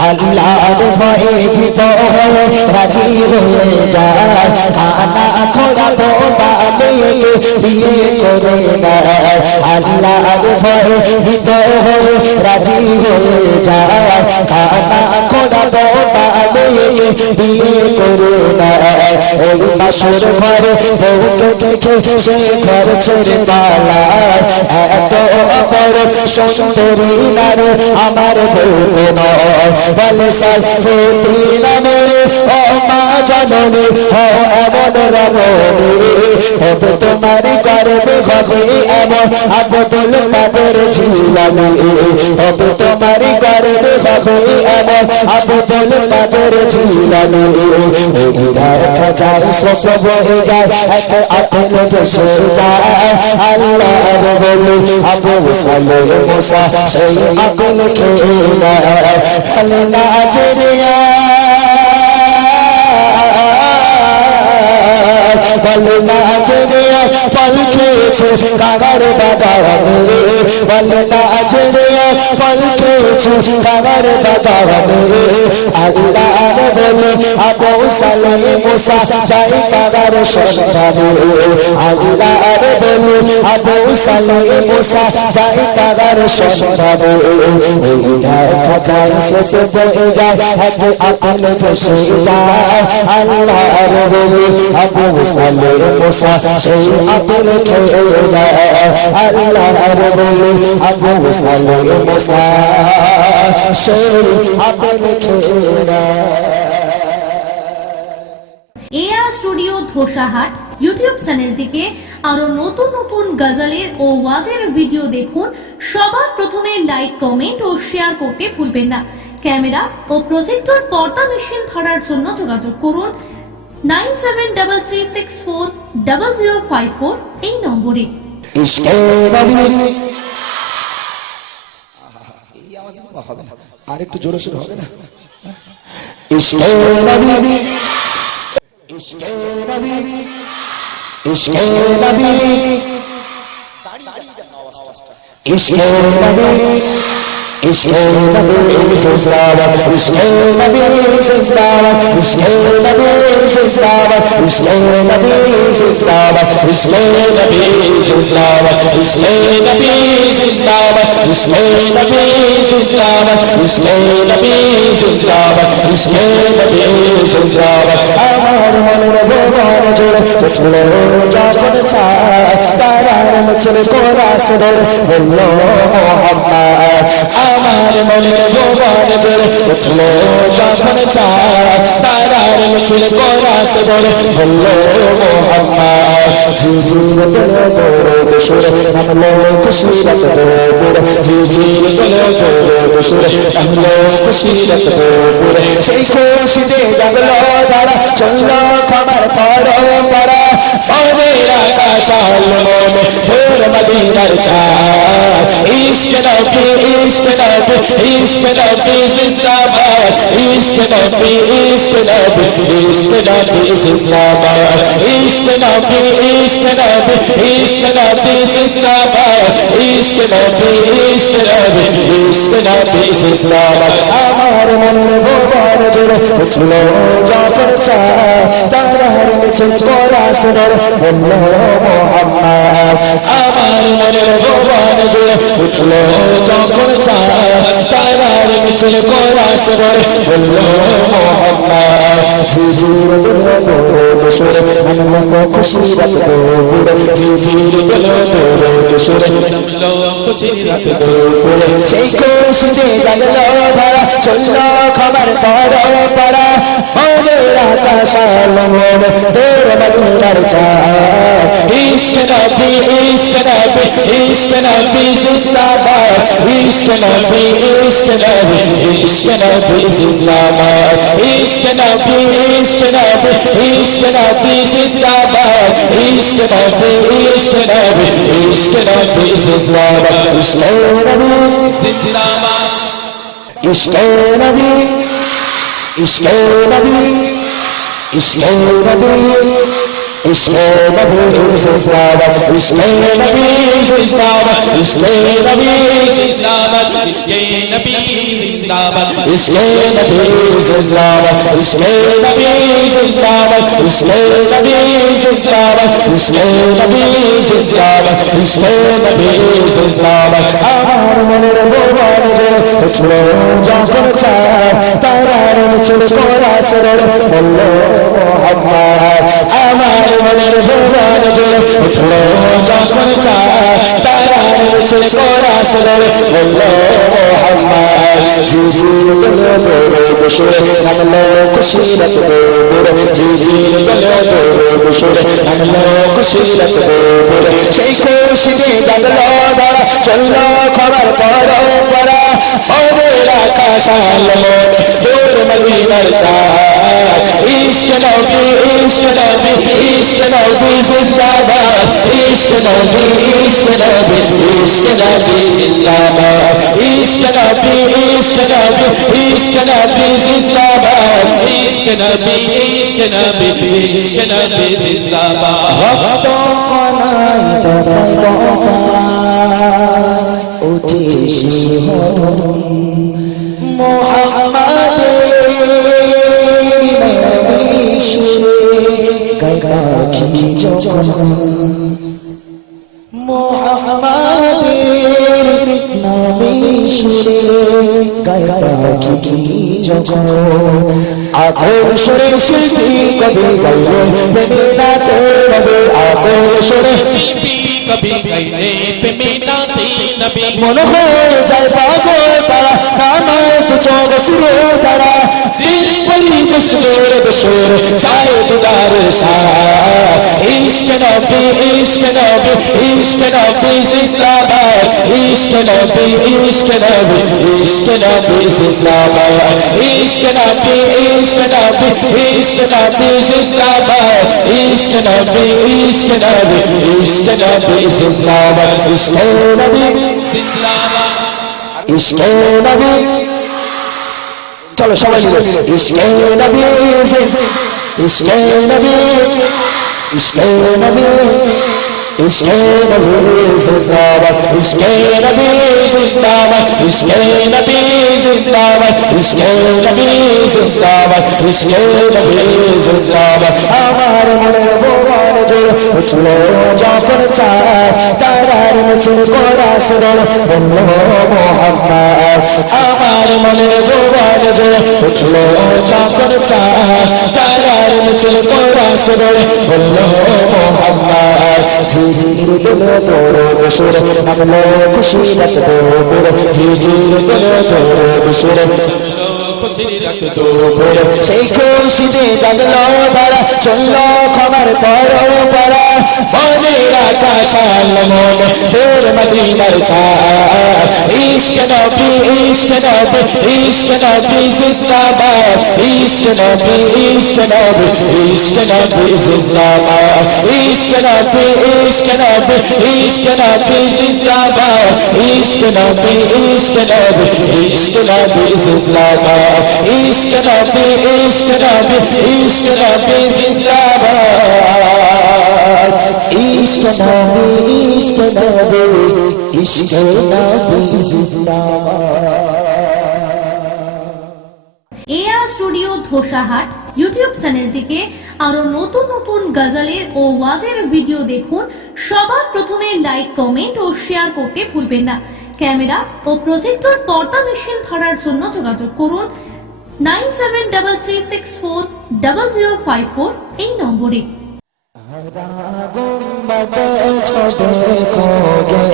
আল্লাহর ভয়ে ভীত হয়ে রাজি হয়ে যায়, কানা খোড়া বোবা মেয়েকে বিয়ে করে নেয়। আল্লাহর ভয়ে ভীত হয়ে রাজি হয়ে যায়, কানা খোড়া বোবা মেয়েকে বিয়ে করে নেয়। ওই বাসর ঘরে বউকে দেখে সে ঘর ছেড়ে পালায়, এত অপরূপ সুন্দরী নারী আমার বউ তো নয়। বলে সাইফুদ্দিনের ও মা জননী, ও এমন রমণী, তবে তোমারই করবে হবে এমন আব্দুল কাদের জিলানী, তবে তোমারই করবে হবে এমন আব্দুল কাদের জিলানী। এই দেখা যায় সব হয়ে যায়, এক আপেল বসে যায়, আল্লাহর বলি আবু সালেহ মুসা সেই আপেল খেয়ে নেয়। নাজরিয়া বলে নাজরিয়া ফল খেয়েছে কাগার বাগানে, বলে নাজরিয়া ফল খেয়েছে কাগার বাগানে। আল্লাহর বলে আবু সালেহ মুসা যাই কাগার সন্ধানে, আল্লাহর বলে আবু সালেহ মুসা যাই কাগার সন্ধানে। এই দেখা যায় শেষে বয়ে যায়, এক আপেল বসে যায়, আল্লাহর বলে আবু সালেহ মুসা সেই আপেল খেয়ে নেয়। আল্লাহর বলে আবু সালেহ মুসা সেই আপেল খেয়ে নেয়। এআর স্টুডিও ধোসাহাট ইউটিউব চ্যানেলটিকে আরো নতুন নতুন গজলের ও ওয়াজের ভিডিও দেখুন। সবার প্রথমে লাইক, কমেন্ট ও শেয়ার করতে ভুলবেন না। ক্যামেরা ও প্রজেক্টর পর্দা মেশিন ভাড়ার জন্য যোগাযোগ করুন 9733640054 এই নম্বরে। ইশকে নবী এই আওয়াজ হবে না, আর একটু জোরে সোরে হবে না? ইশকে নবী, ইশকে নবী, ইশকে নবী, ইশকে নবী, ইশকে নবী সিলসিলাত, ইশকে নবী সিলসিলাত, ইশকে নবী সিলসিলাত, ইশকে নবী সিলসিলাত, ইশকে নবী সিলসিলাত, ইশকে নবী সিলসিলাত, ইশকে নবী সিলসিলাত, ইশকে নবী সিলসিলাত, ইশকে নবী সিলসিলাত। আমার মনের ভুবন জুড়ে উঠলো যখন চায়, তারার মুছলে কোরাস ধরে বলল মোহাম্মদ। আমার মনের ভুবন জুড়ে উঠলো যখন চায়, তারার মুছলে কোরাস ধরে বলল মোহাম্মদ। ঝিঝির গলে দৌড় সুরে নামলো খুশিরত দৌড়, ঝিঝির গলে দৌড় সুরে নামলো খুশিরত দৌড়। সেই খুশিতে জাগলো তারা, চললো খবর পরম্পরা, ওদের আকাশ আলমে ভোর মদিনার চাঁদ। ইশক নবী, ইশক নবী, ইশক নবী জিন্দাবাদ, ইশক নবী, ইশক নবী, ইশক নবী জিন্দাবাদ, ইশক নবী, ইশক নবী, ইশক নবী জিন্দাবাদ, ইশক নবী, ইশক নবী, ইশক নবী জিন্দাবাদ। আমার মনের ভুবন জুড়ে উঠলো যখন চায় তারার মিছিল করা সুর বলল মোহাম্মদ আমার মনের ভুবন জুড়ে উঠলো যখন চায় তারার মিছিল করা সুর বলল মোহাম্মদ ঝিঝির দিল দোল সুর নামলো খুশি রাত দুপুরে ঝিঝির দিল দোল সুর নামলো খুশি রাত দুপুরে সেই খুশিতে জাগলো ধারা চললো খবর পরম্পরা ওদের আকাশ আলমন তোর মদিনার চাঁদ ইশক নবী ইশক নবী ইশক নবী জিন্দাবাদ ইশক নবী ইশক নবী ইশক নবী জিন্দাবাদ ইশক নবী ইশক নবী ইশক নবী জিন্দাবাদ ইশক নবী ইশক নবী ইশক নবী জিন্দাবাদ ইশক নবী জিন্দাবাদ ইশক নবী ইশক নবী ইশক নবী ইশক নবী জিন্দাবাদ ইশক নবী জিন্দাবাদ ইশক নবী জিন্দাবাদ ইশকে নবী জিন্দাবাদ ইশক নবী জিন্দাবাদ ইশক নবী জিন্দাবাদ ইশক নবী জিন্দাবাদ ইশক নবী জিন্দাবাদ ইশক নবী জিন্দাবাদ আমার মনের ভুবন জুড়ে উঠলো যখন চায় তারার মিছিল করা সুর বলল মোহাম্মদ আমার মনের ভুবন জুড়ে উঠলো যখন চায় তারার মিছিল করা সুর বলল মোহাম্মদ ঝিঝির দিল দোল সুর নামলো খুশি রাত দুপুরে ঝিঝির দিল দোল সুর নামলো খুশি রাত দুপুরে সেই খুশিতে জাগলো ধারা চললো খবর পরম্পরা ওদের আকাশ আলমন তোর মদিনার চাঁদ ইশক নবী ইশক নবী ইশক নবী জিন্দাবাদ ইশক নবী ইশক নবী ইশক নবী জিন্দাবাদ ইশক নবী ইশক নবী ইশক নবী জিন্দাবাদ ইশক নবী ইশক নবী ইশক নবী জিন্দাবাদ ভক্ত কনাই দফায় দফায় উঠে শিহরণ মোহাম্মদের সুরে গায়কি যখন মোহাম্মদের নামে সুরে গায়কি যখন আকর্ষণের শিল্পী কবি গাইলে প্রেমে নাতে রবে আকর্ষণের শিল্পী কবি গাইলে প্রেমে নাতে নবী মনে হয়ে যায় পাগল তারা নামায় তো চোখ সুরে তারা দিল পরিবেশ বের বেশর চায় দিদার শাহ ইশক নবী ইশক নবী ইশক নবী জিন্দাবাদ ইশক নবী ইশক নবী ইশক নবী জিন্দাবাদ ইশক নবী ইশক নবী ইশক নবী জিন্দাবাদ ইশক নবী ইশক নবী ইশক নবী জিন্দাবাদ ইশক নবী জিন্দাবাদ ইশক নবী চলো সবাই মিলে ইশক নবী ইশক নবী ইশক নবী ইশক নবী জিন্দাবাদ ইশক নবী জিন্দাবাদ ইশক নবী জিন্দাবাদ ইশক নবী জিন্দাবাদ ইশক নবী জিন্দাবাদ আমার মনের ভুবন জুড়ে উঠলো যখন চায় তারার মিছিল করা সুর বলল মোহাম্মদ আমার মনের ভুবন জুড়ে উঠলো যখন চায় তারার মিছিল করা সুর বলল মোহাম্মদ ঝিঝির দিল দোল সুর নামলো খুশি রাত দুপুরে ঝিঝির দিল দোল সুর খুশি রাত দুপুরে সেই খুশিতে জাগলো ধারা চললো খবর পরম্পরা ওদের আকাশ আলমন তোর মদিনার চাঁদ ইশক নবী ইশক নবী ইশক নবী জিন্দাবাদ ইশক নবী ইশক নবী ইশক নবী জিন্দাবাদ ইশক নবী ইশক নবী ইশক নবী জিন্দাবাদ ইশক নবী ইশক নবী ইশক নবী জিন্দাবাদ ইশক নবী ইশক নবী ইশক নবী জিন্দাবাদ ইশক নবী ইশক নবী ইশক নবী জিন্দাবাদ এআর স্টুডিও ধোসাহাট ইউটিউব চ্যানেলটিকে আরো নতুন নতুন গজলের ও ওয়াজের ভিডিও দেখুন সবার প্রথমে লাইক কমেন্ট ও শেয়ার করতে ভুলবেন না। ক্যামেরা ও প্রজেক্টর পর্দা মেশিন ভাড়ার জন্য যোগাযোগ করুন 9733640054 এই নম্বরে। गुंबद जो देखोगे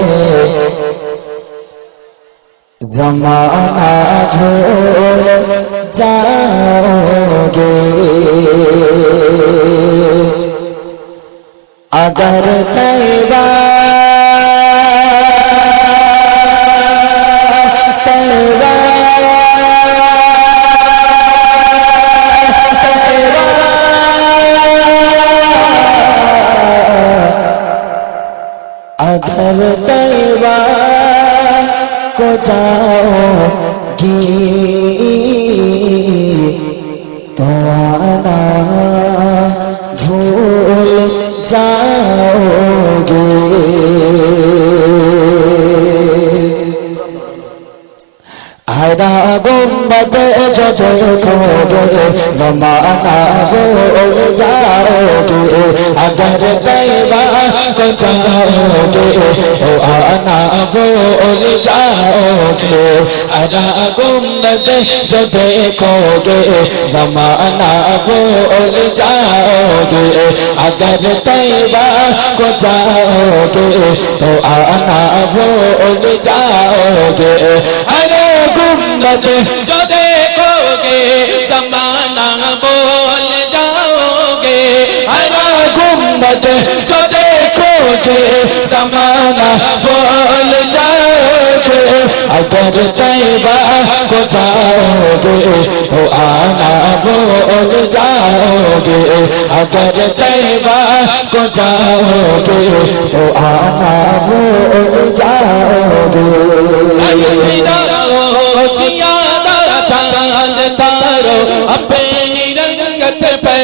जमाना भूल जाओगे अगर तैबा अगर तैबा को जाओगी तो आना भूल जाओगे आयरा गुंबद जो देखोगे ज़माना भूल जाओगे अगर तैबा को जाओगे तो आना भूल जाओगे आयरा गुंबद जो देखोगे ज़माना भूल जाओगे अगर तैबा को जाओगे तो आना भूल जाओगे अरे गुंबद जो देखोगे ज़माना भूल जाओगे अरे गुंबद जो देखोगे ज़माना भूल जाओगे अगर तैबा को जाओगे तो आना भूल जाओगे अगर तैबा को जाओगे तो आना भूल जाओगे चांद तारो अपनी रंगत पे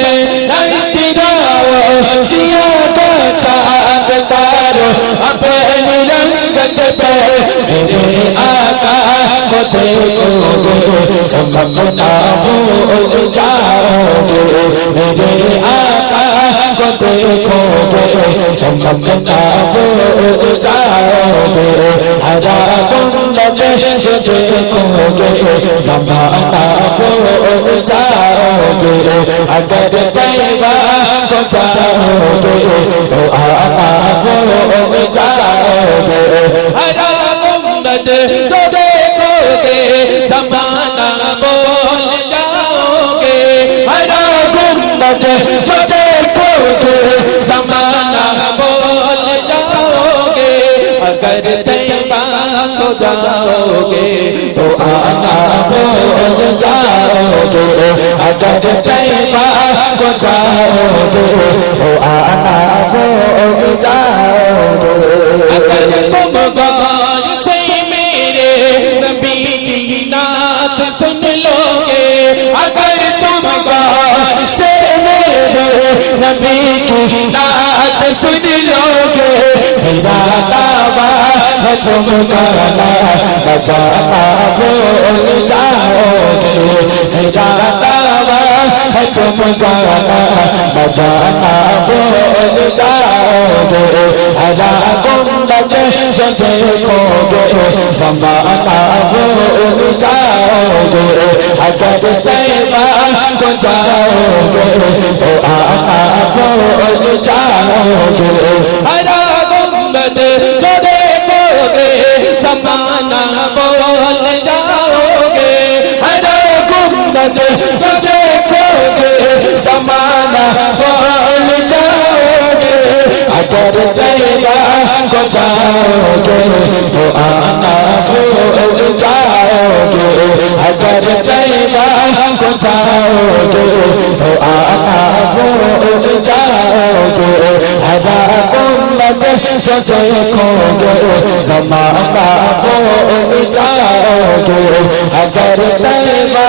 सियादा चांद तारो अपनी रंगत पे मेरे आका को देखोगे चमकना भूल जाओगे मेरे आका को देखोगे चमकना भूल जाओगे हरा गुंबद जो देखोगे ज़माना भूल जाओगे अगर तैबा को जाओगे तो आना भूल जाओगे हरा गुंबद जो देखोगे ज़माना भूल जाओगे हरा गुंबद जो देखोगे ज़माना भूल जाओगे अगर तैबा को जाओगे तो आना भूल जाओगे अगर तैबा को जाओगे तो आना भूल जाओगे अगर तुम गौर से मेरे नबी की नात सुन लोगे अगर तुम गौर से मेरे नबी की नात सुन लोगे मेरा दावा है तुम करना बचाना भूल जाओगे मेरा दावा है तुम करना बचाना भूल जाओगे हरा गुंबद जो देखोगे ज़माना भूल जाओगे अगर तैबा को जाओगे तो आना भूल जाओगे हरा गुंबद जो देखोगे ज़माना भूल जाओगे हरा गुंबद जो देखोगे ज़माना भूल जाओगे अगर तैबा को जाओगे तो आना भूल जाओगे अगर तैबा को जाओगे तो आना भूल जाओगे हरा गुंबद जो देखोगे ज़माना भूल जाओगे अगर तैबा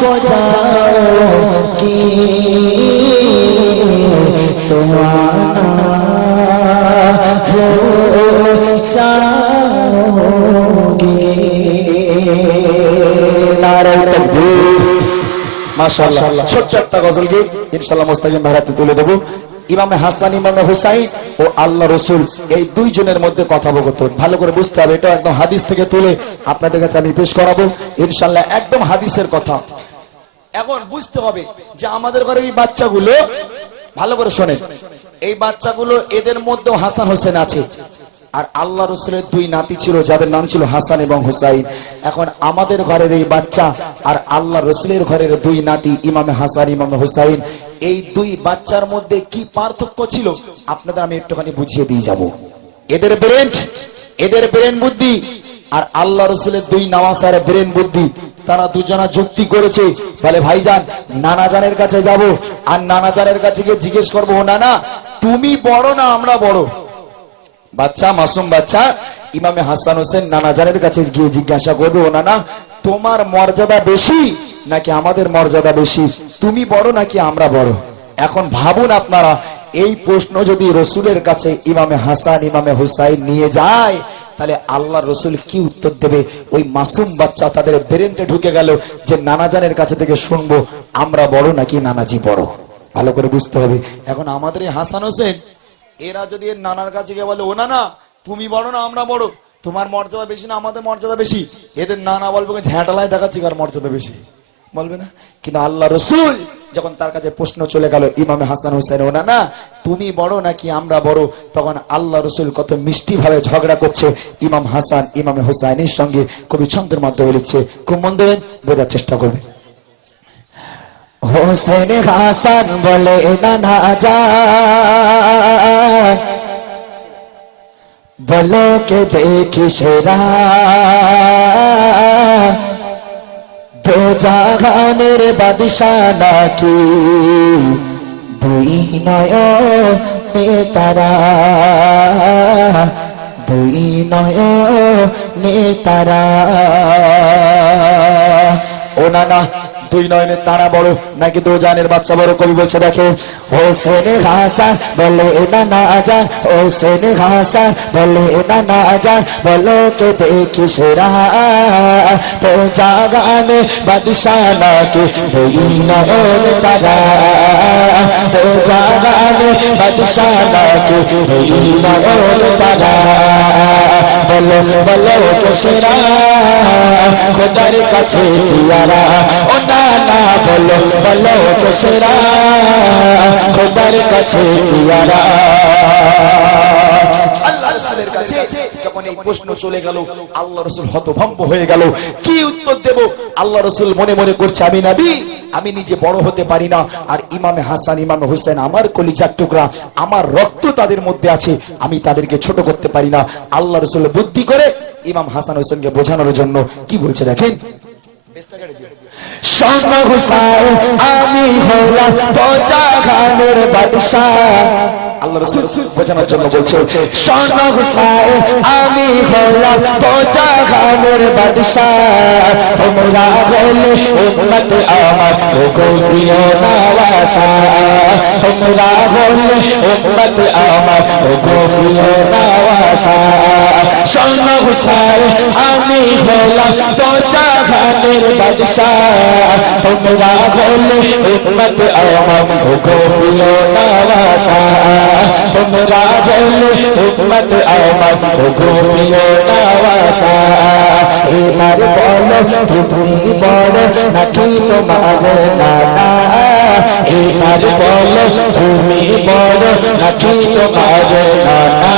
को जाओगी तो आना भूल जाओगे। ला নারে তাকবীর। মাশাআল্লাহ, ছোট্ট একটা গজল গিয়ে ইনশাআল্লাহ মুস্তাকিম ভাইরাতে তুলে দেব। ইমামে হাসান ইমামে হুসাইন ও আল্লাহ রসুল এই দুইজনের মধ্যে কথোপকথন ভালো করে বুঝতে হবে। এটা একদম হাদিস থেকে তুলে আপনাদের কাছে আমি পেশ করাবো ইনশাআল্লাহ, একদম হাদিসের কথা। এখন বুঝতে হবে যে আমাদের ঘরের এই বাচ্চাগুলো, ভালো করে শোনেন, এই বাচ্চাগুলো এদের মধ্যেও হাসান হোসেন আছে। আর আল্লাহ রসুলের দুই নাতি ছিল যাদের নাম ছিল হাসান এবং হুসাইন। এখন আমাদের ঘরের এই বাচ্চা আর আল্লাহ রসুলের ঘরের দুই নাতি ইমামে হাসান ইমামে হুসাইন, এই দুই বাচ্চার মধ্যে কি পার্থক্য ছিল আপনাদের আমি একটুখানি বুঝিয়ে দিয়ে যাব। এদের ব্রেন বুদ্ধি আর আল্লাহ রসুলের দুই নওয়াসার ব্রেন বুদ্ধি, তারা দুজনা যুক্তি করেছে। বলে ভাইজান নানা জানের কাছে যাব, আর নানা জানের কাছে গিয়ে জিজ্ঞেস করবো, নানা তুমি বড় না আমরা বড়? বাচ্চা, মাসুম বাচ্চা ইমামে হাসান হোসেন নানা জানের কাছে গিয়ে জিজ্ঞাসা করবে, ও নানা তোমার মর্যাদা বেশি নাকি আমাদের মর্যাদা বেশি? তুমি বড় নাকি আমরা বড়? এখন ভাবুন আপনারা, এই প্রশ্ন যদি রসুলের কাছে ইমামে হাসান ইমামে হুসাইন নিয়ে যায়, তাহলে আল্লাহ রসুল কি উত্তর দেবে? ওই মাসুম বাচ্চা তাদের ব্রেনটে ঢুকে গেল যে নানাজানের কাছে থেকে শুনবো আমরা বড় নাকি নানাজি বড়। ভালো করে বুঝতে হবে। এখন আমাদের এই হাসান হোসেন এরা যদি এর নানার কাছে গিয়ে বলে, ও নানা তুমি বড় না আমরা বড়, তোমার মর্যাদা বেশি না আমাদের মর্যাদা বেশি, এদের নানা বলবে ঝ্যাঁটালায় দেখাচ্ছি কার মর্যাদা বেশি, বলবে না। কিন্তু আল্লাহ রসুল যখন তার কাছে প্রশ্ন চলে গেল ইমামে হাসান হোসেন, ও নানা তুমি বড় নাকি আমরা বড়, তখন আল্লাহ রসুল কত মিষ্টি ভাবে ঝগড়া করছে ইমাম হাসান ইমামে হুসাইনের সঙ্গে। কবি ছন্দের মাধ্যমে লিখছে, খুব মন দেবেন, বোঝার চেষ্টা করবে। হোসেন হাসান বলে নানা জান, বলো কে দেখি সেরা, দো জাহানের বাদশা নাকি দুই নয়নে তারা, দুই নয়নে তারা। ও নানা দুই নয়নের তারা বড় নাকি দো জানের বাচ্চা বড়? কবি বলছে দেখে, হোসেন হাসান বলে নানা জান, হোসেন হাসান বলে নানা জান, বলো কে দেখি সেরা, তো জাগানে বাদশা নাকি দুই নয়নে তারা, তো জাগানে বাদশা নাকি দুই নয়নে তারা, বলো বলো কে সেরা খোদার কাছে পিয়ারা, ও নানা বলো বলো কে সেরা খোদার কাছে পিয়ারা। আল্লাহ রসুলের কাছে যখন এই প্রশ্ন চলে গেল, আল্লাহ রসুল হতভম্ব হয়ে গেল। কি উত্তর দেব? আল্লাহ রসুল মনে মনে করছে, আমি নবী, আমি নিজে বড় হতে পারি না, আর ইমামে হাসান ইমামে হুসেন আমার কলিজার টুকরা, আমার রক্ত তাদের মধ্যে আছে, আমি তাদেরকে ছোট করতে পারি না। আল্লাহ রসুল বুদ্ধি করে ইমাম হাসান হোসেনকে বোঝানোর জন্য কি বলছে দেখেন, শোন হুসাইন আমি হলাম তো জাহানের বাদশা। আল্লাহ রাসূল বোঝানোর জন্য বলছে, শোন হুসাইন আমি হলাম তো জাহানের বাদশা, তোমরা হলে উম্মত আমার ও গো প্রিয় নওয়াসা, তোমরা হলে উম্মত আমার ও গো প্রিয় নওয়াসা। শোন হুসাইন আমি হলাম তো জাহানের বাদশা, তোমরা হলে উম্মত আমার ও গো প্রিয় নওয়াসা, তোমরা হলে উম্মত আমার ও গো প্রিয় নওয়াসা। এবার বলো তুমি বড় নাকি তোমার নানা, এবার বলো তুমি বড় নাকি তোমার নানা,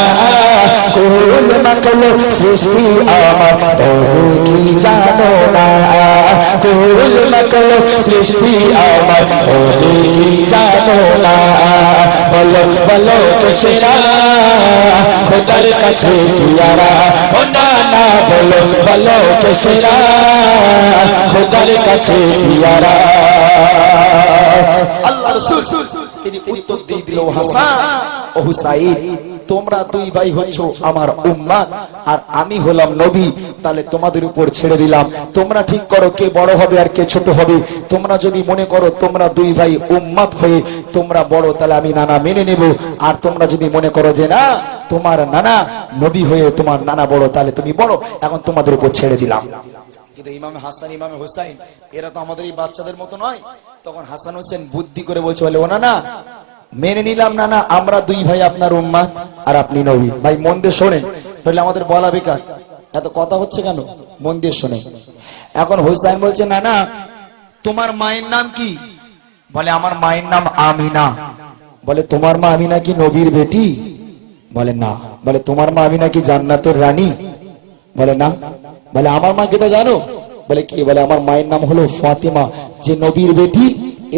কুল মাকলো সৃষ্টি আমার তবু কি জানো না, কুল মাকলো সৃষ্টি আমার তবু কি জানো না, বলো বলো কে সেরা খোদার কাছে পিয়ারা, ও নানা বলো বলো কে সেরা খোদার কাছে পিয়ারা। আল্লাহ রাসূল তিনি উত্তর দিয়ে দিল, হাসান ও হুসাইন তোমরা দুই ভাই হচ্ছ আমার উম্মত, আর আমি হলাম নবী, তাহলে তোমাদের উপর ছেড়ে দিলাম, তোমরা ঠিক করো কে বড় হবে আর কে ছোট হবে। তোমরা যদি মনে করো তোমরা দুই ভাই উম্মত হয়ে তোমরা বড়, তাহলে আমি নানা মেনে নেব, আর তোমরা যদি মনে করো যে না তোমার নানা নবী হয়ে তোমার নানা বড়, তাহলে তুমি বড়, এখন তোমাদের উপর ছেড়ে দিলাম। কিন্তু ইমামে হাসান ইমামে হোসাইন এরা তো আমাদের এই বাচ্চাদের মতো নয়। তখন হাসান হোসেন বুদ্ধি করে বলছে, বলে ও না মেনে নিলাম না, আমরা দুই ভাই, আপনার উম্মাত আর আপনি নবী। ভাই মন দিয়ে শোনেন, তাহলে আমাদের বলা বেকার, এত কথা হচ্ছে কেন, মন দিয়ে শোনেন। এখন হোসাইন বলছে, না তোমার মায়ের নাম কি? বলে আমার মায়ের নাম আমিনা। বলে তোমার মা আমিনা কি নবীর বেটি? বলে না। বলে তোমার মা আমিনা কি জান্নাতের রানী? বলে না। বলে আমার মা কেটা জানো? বলে কি? বলে আমার মায়ের নাম হলো ফাতিমা, যে নবীর বেটি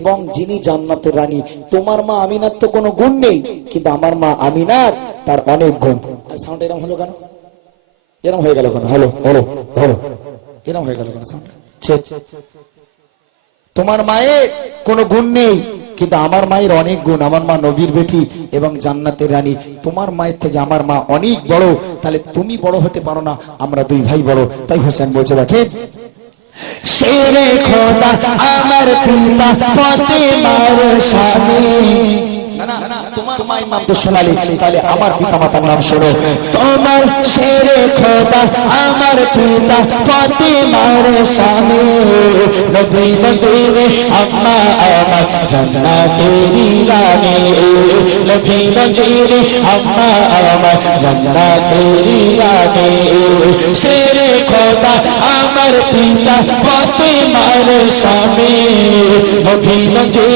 এবং যিনি জান্নাতের রানী। তোমার মা আমিনার তো কোনো গুণ নেই, কিন্তু আমার মা আমিনার তার অনেক গুণ। আর সাউন্ড এরকম হলো কেন? এরকম হয়ে গেল কেন? হলো হলো হলো এরকম হয়ে গেল কেন সাউন্ড? তোমার মায়ের কোনো গুণ নেই, কিন্তু আমার মায়ের অনেক গুণ। আমার মা নবীর বেটি এবং জান্নাতের রানী। তোমার মায়ের থেকে আমার মা অনেক বড়, তাহলে তুমি বড় হতে পারো না, আমরা দুই ভাই বড়। তাই হোসেন বলছে, দেখেন শেরে খোদা আমার পিতা ফাতেমার স্বামী। না তোমার মায়ের নাম তো শোনালি, তাহলে আমার পিতা মাতার নাম শোনো। তোমার শেরে খোদা আমার পিতা ফাতেমার স্বামী, নবী নবী আম্মা আমার জান্নাতেরি রানী, নবী নবী আম্মা আমার জান্নাতেরি রানী। শেরে খোদা আমার পিতা ফাতেমার স্বামী, নবী নবী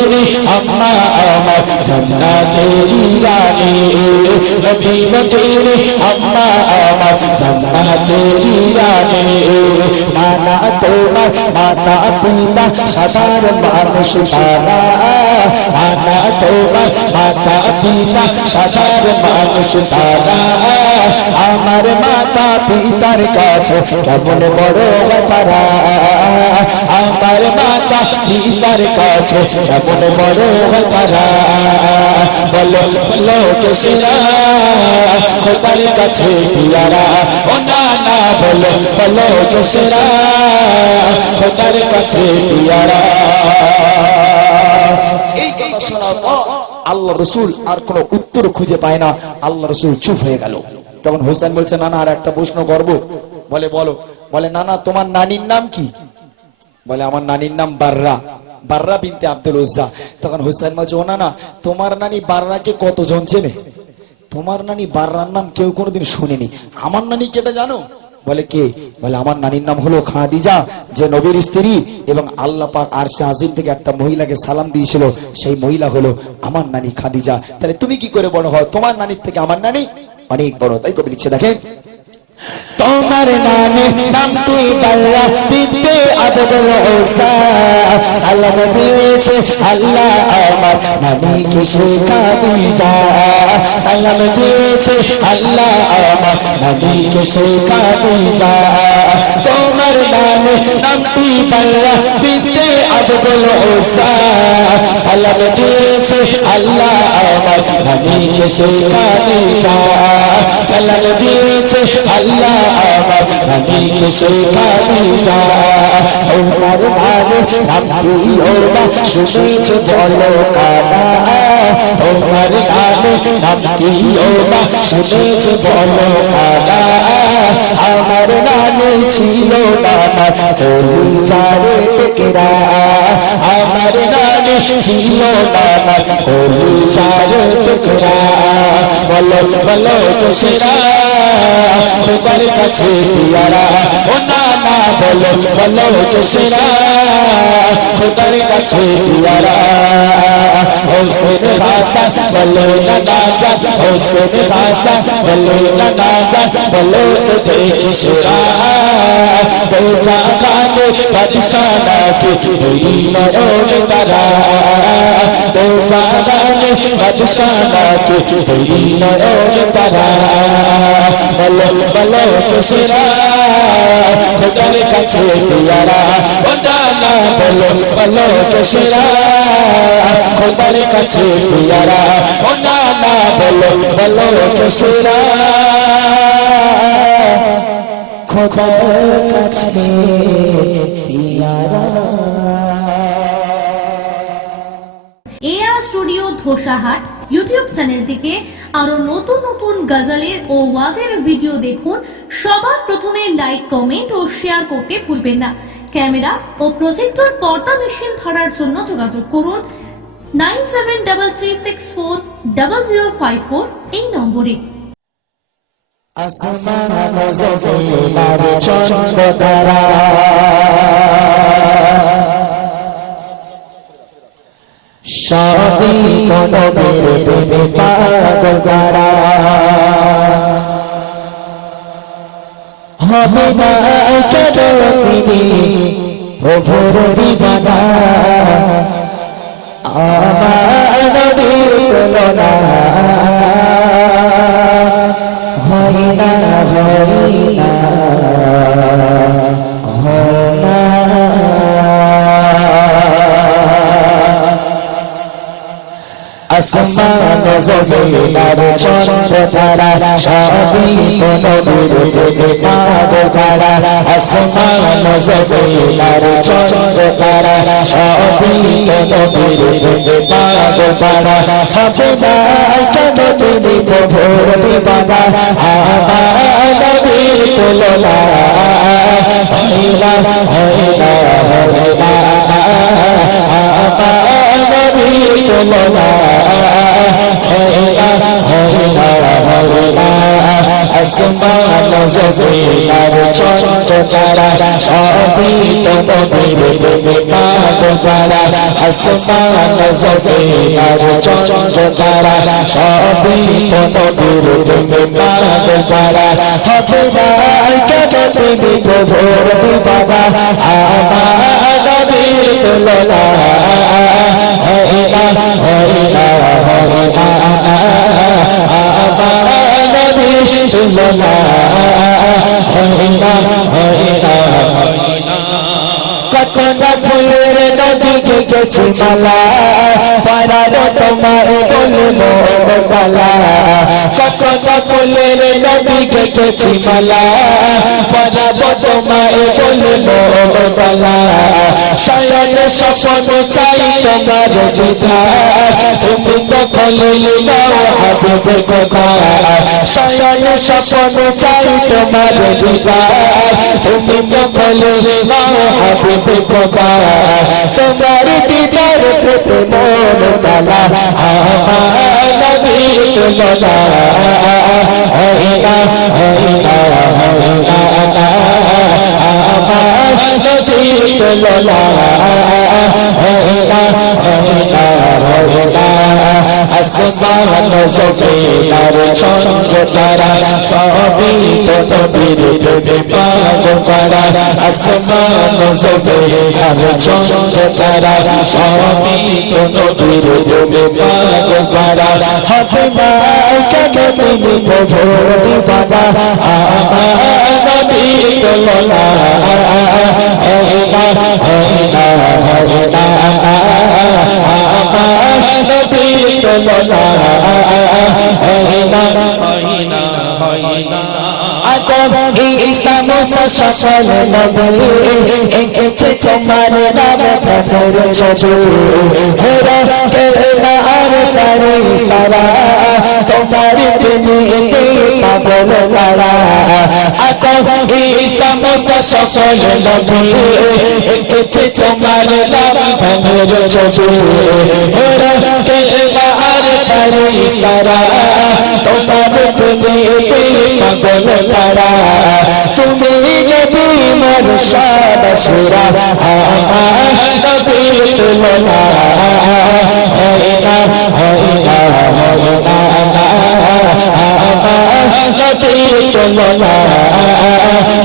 আম্মা আমার জান্নাতেরি রানী, নবী নবী আম্মা আমার জান্নাতেরি রানী। নানা তোমার মাতা পিতা সাধারণ মানুষ তারা, নানা তোমার মাতা পিতা সাধারণ মানুষ তারা। আমার মাতা পিতার কাছে কেমন বড় তারা, আমার মাতা পিতার কাছে কেমন বড় তারা। বলো বলো কেসেরা খোদার কাছে পিয়ারা, ও না বলো বলো কেসেরা খোদার কাছে পিয়ারা। এই কথা শোনার পর আল্লাহ রসুল আর কোন উত্তর খুঁজে পায় না। আল্লাহ রসুল চুপ হয়ে গেল। তখন হোসেন বলছে, না আর একটা প্রশ্ন করবো। বলে বলো। বলে না তোমার নানির নাম কি? বলে আমার নানির নাম বাররা, বাররা বিনতে আব্দুল উজ্জা। তখন হোসেন বলছে, ও না তোমার নানি বাররাকে কতজন চেনে? তোমার নানি বাররার নাম কেউ কোনোদিন শুনেনি। আমার নানি কেটা জানো? বলে কে? বলে আমার নানির নাম হলো খাদিজা, যে নবীর স্ত্রী, এবং আল্লাহ পাক আরশে আজিম থেকে একটা মহিলাকে সালাম দিয়েছিল, সেই মহিলা হলো আমার নানি খাদিজা। তাহলে তুমি কি করে বড় হও? তোমার নানির থেকে আমার নানি অনেক বড়। তাই কবি লিখছে, দেখেন তোমার নামে নামটি বাল্লা দিতে আব্দুল উজ্জা, সালাম দিয়েছে আল্লাহ আমার নানিকে খাদিজা, সালাম দিয়েছে আল্লাহ আমার নানিকে খাদিজা। তোমার নামে নামটি বাল্লা দিতে আব্দুল উজ্জা, সালাম দিয়েছে আল্লাহ আমার নানিকে খাদিজা, সালাম দিয়েছে আল্লাহ আমার নানিকে খাদিজা। তোমার নামে নামটি ওরা শুনেছে বলো কারা, তোমার নামে নামটি ওরা শুনেছে বলো কারা। আমার নানি ছিল নানা কলিজারে টুকরা, আমার নানি ছিল নানা কলিজারে টুকরা। বলো বলো কেসেরা খোদার কাছে পিয়ারা, ও না বলো বলো কেসেরা খোদার কাছে পিয়ারা। হোসেন ভাষা বলো না যা, হোসেন ভাষা বলো না যা, বলো তো দেখিসেরা তো জাগানে বাদশাহ নাকি দুই নয়ন তারা, তো জাগানে বাদশাহ নাকি দুই নয়ন তারা। বলো বলো কেসেরা খোদার কাছে পিয়ারা, ও না বলো বলো কেসেরা খোদার কাছে পিয়ারা, ও না বলো বলো কেসেরা খোদার কাছে পিয়ারা। এআর স্টুডিও ধোসাহাট ইউটিউব চ্যানেলটিকে আরো নতুন নতুন গজলের ও ওয়াজের ভিডিও দেখুন সবার প্রথমে লাইক কমেন্ট ও শেয়ার করতে ভুলবেন না। ক্যামেরা ও প্রজেক্টর পর্দা মেশিন ভাড়ার জন্য যোগাযোগ করুন 9733640054 এই নম্বরে। আসমান জমিনার চন্দ্রতারা সবই তো নবীর প্রেমে পাগল করা হবে না কেন তিনি প্রভুর দিবানা আমার নবীর তুলনা হয় না হয় না হয় না। আসমান জমিনার চন্দ্রতারা সবই তো নবীর প্রেমে পাগল করা আসমান জমিনার চন্দ্রতারা সবই তো নবীর প্রেমে পাগল করা হবে না কেন তুমি প্রভুর দিবানা আমার নবীর তুলনা হয় না হয় না হয় না আমার নবীর তুলনা আসমান জমিনার চন্দ্রতারা সবই তো নবীর প্রেমে পাগল করা আসমান জমিনার চন্দ্রতারা সবই তো নবীর প্রেমে পাগল করা হবে না কেন তুমি প্রভুর দিবানা আমার নবীর তুলনা হয় না হয় না হয় না আমার নবীর তুলনা হয় না হয় না হয় না। কখন ফুলের নদীকে গেছি মালা পাড়ার তোমায় বলবো বালা কখন ফুলের নদীকে গেছি মালা পাড়ার তোমায় বলবো বালা শয়ন স্বপ্ন চাই তোমার দিদা তুমি তো খলিল নাও হাবিবে খোদা শয়ন স্বপ্ন চাই তোমার দিদা তুমি তো খলিল নাও হাবিবে খোদা তোমার দিদার পেতে মন তালা আমার নবীর তুলনা হয় না হয় না হয় না আমার নবীর তুলনা হয় না হয় না হয় না। আসমান জমিনার চন্দ্রতারা সবই তো নবীর প্রেমে পাগল করা আসমান জমিনার চন্দ্রতারা সবই তো নবীর প্রেমে পাগল করা হবে না কেন তুমি প্রভুর দিবানা আমার নবীর তুলনা হয় না হয় না হয় না আমার নবীর তুলনা হয় না হয় না হয় না। আদম ঈসা মুসা সকল নবী এঁকেছে তোমার নাম তাদের ছবি হেরা কেলা আর ফেরেশতারা তোমার প্রেমে পাগল করা আদম ঈসা মুসা সকল নবী এঁকেছে তোমার নাম তাদের ছবি হেরা কেলা আর ফেরেশতারা তোমার প্রেমে পাগল করা তুমি নবী মুর্শিদ সুরা আমার নবীর তুলনা হয় না হয় না হয় না আমার নবীর তুলনা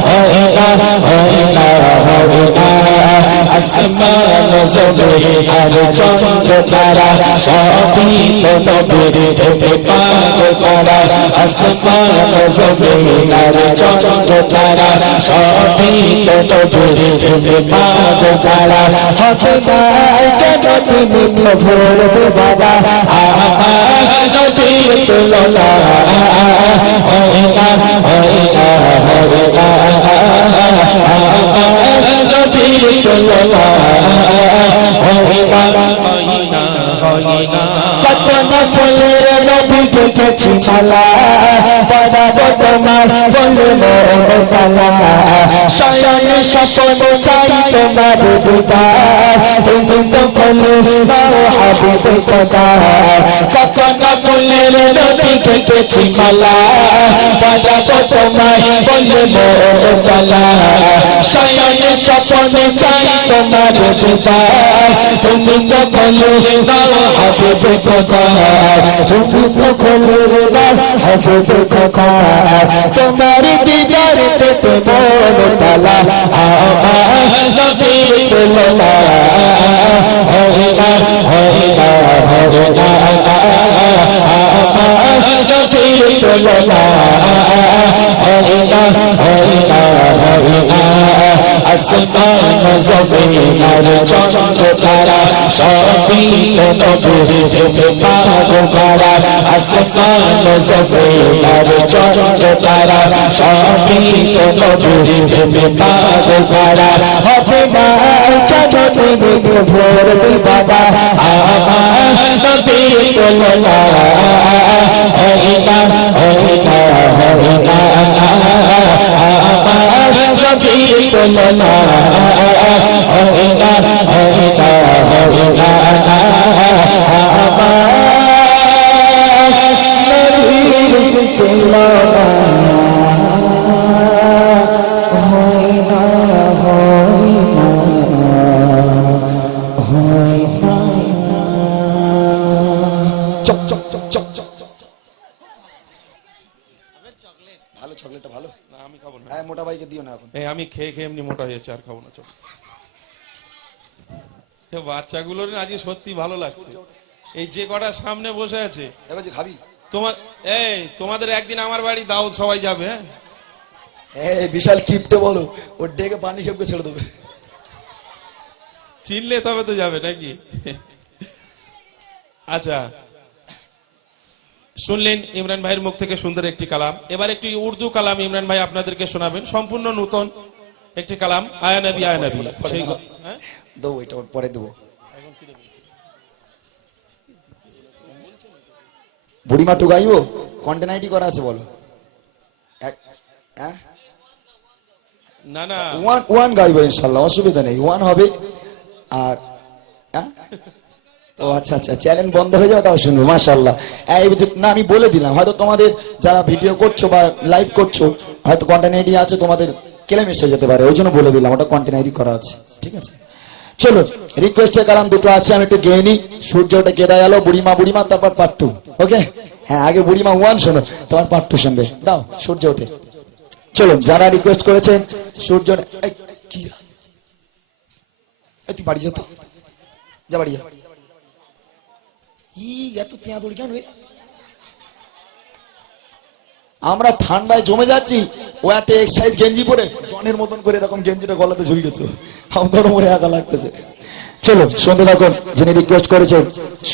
হয় না হয় না হয় না। আসমান জমিনার চন্দ্রতারা সবই তো নবীর প্রেমে পাগল করা আসমান জমিনার চন্দ্রতারা সবই তো নবীর প্রেমে পাগল করা হবে না কেন তুমি প্রভুর দিবানা আমার নবীর তুলনা হয় না হয় না হয় না আমার নবীর তুলনা হয় না হয় না হয় না। কত ফুলের নবী দেখেছি মালা পরাবো তোমার বলে মোহমালা শয়নে স্বপ্নে চাই তোমার দিদার তুমি তো খোলো নাও হাবিব খোদা কখনো ফুলের নদীকে গেছি মালা পরাবো তোমার বলে মোহমালা শয়নে স্বপ্নে চাই তোমার দিদার তুমি তো খোলো নাও হাবিব খোদা তুমি তো খোলো নাও হাবিব খোদা তোমার দিদার পেতে মন তালা নবী তুলনা হইনা হইনা হইনা নবী তুলনা হইনা হইনা হইনা আসমান জমিন আর চন্দ্র তারা সবই তো নবীর প্রেমে পাগল করা আসমান জমিন আর চন্দ্র তারা সবই তো নবীর প্রেমে পাগল করা হবে না চাঁদনি ভোর দিবানা আমার নবীর তুলনা হইনা হইনা হইনা আমার নবীর তুলনা হইনা হইনা হইনা আমার নবীর তুলনা হইনা হইনা হইনা চক চক চক চক চক ভালো চকলেটটা ভালো না আমি খাবো না। হ্যাঁ মোটা ভাইকে দিও না এখন এই আমি খেয়ে খেয়ে এমনি মোটা হয়েছে, আর খাবো না। চল বাচ্চাগুলোর না আজকে সত্যি ভালো লাগছে, এই যে কটা সামনে বসে আছে। দেখো যে খাবি তোমার এই তোমাদের একদিন আমার বাড়ি দাওয়াত, সবাই যাবে। হ্যাঁ এই বিশাল কিপটে বলো, ওর ডেকে পানি খেপকে ছেড়ে দেবে। চিনলে তবে তো যাবে নাকি? আচ্ছা, শুনলেন ইমরান ভাইয়ের মুখ থেকে সুন্দর একটি কালাম। এবার একটি উর্দু কালাম ইমরান ভাই আপনাদেরকে শোনাবেন, সম্পূর্ণ নতুন একটি কালাম, আয়া নবী আয়া নবী। সেই হ্যাঁ দেবো, এটা পরে দেবো। বুড়িমা টু গাইবো, কন্টেন্ট আইডি করা আছে বলো। হ্যাঁ না না ওয়ান গাইবো ইনশাল্লাহ, অসুবিধা নেই, ওয়ান হবে। আর ও আচ্ছা আচ্ছা, চ্যানেল বন্ধ হয়ে যাবে তাও শুনবো, মাশাআল্লাহ। না আমি বলে দিলাম, হয়তো তোমাদের যারা ভিডিও করছো বা লাইভ করছো হয়তো কন্টেন্ট আইডি আছে, তোমাদের ক্লেম এসে যেতে পারে, ওই জন্য বলে দিলাম ওটা কন্টেন্ট আইডি করা আছে। ঠিক আছে, চলো রিকোয়েস্টের কালাম দুটো আছে, আমি একটু গেয়ে নিই। সূর্য ওটা কেদা গেল, বুড়িমা বুড়িমা, তারপর পার্ট টু। ওকে হ্যাঁ, আগে বুড়িমা ওয়ান শোনো, তোমার পার্ট টু শুনবে। দাও সূর্য ওঠে। চলো, যারা রিকোয়েস্ট করেছেন সূর্য, কি তুই বাড়ি যেত, যা বাড়ি যা। এত তেঁতুল কেন? আমরা ঠান্ডায় জমে যাচ্ছি, ও একটা এক্সাইজ গেঞ্জি পরে জনের মতন করে এরকম গেঞ্জিটা গলাতে ঝুল গেছে, আমার গরম হয়ে একা লাগতেছে। চলো শুনতে থাকুন, যিনি রিকোয়েস্ট করেছেন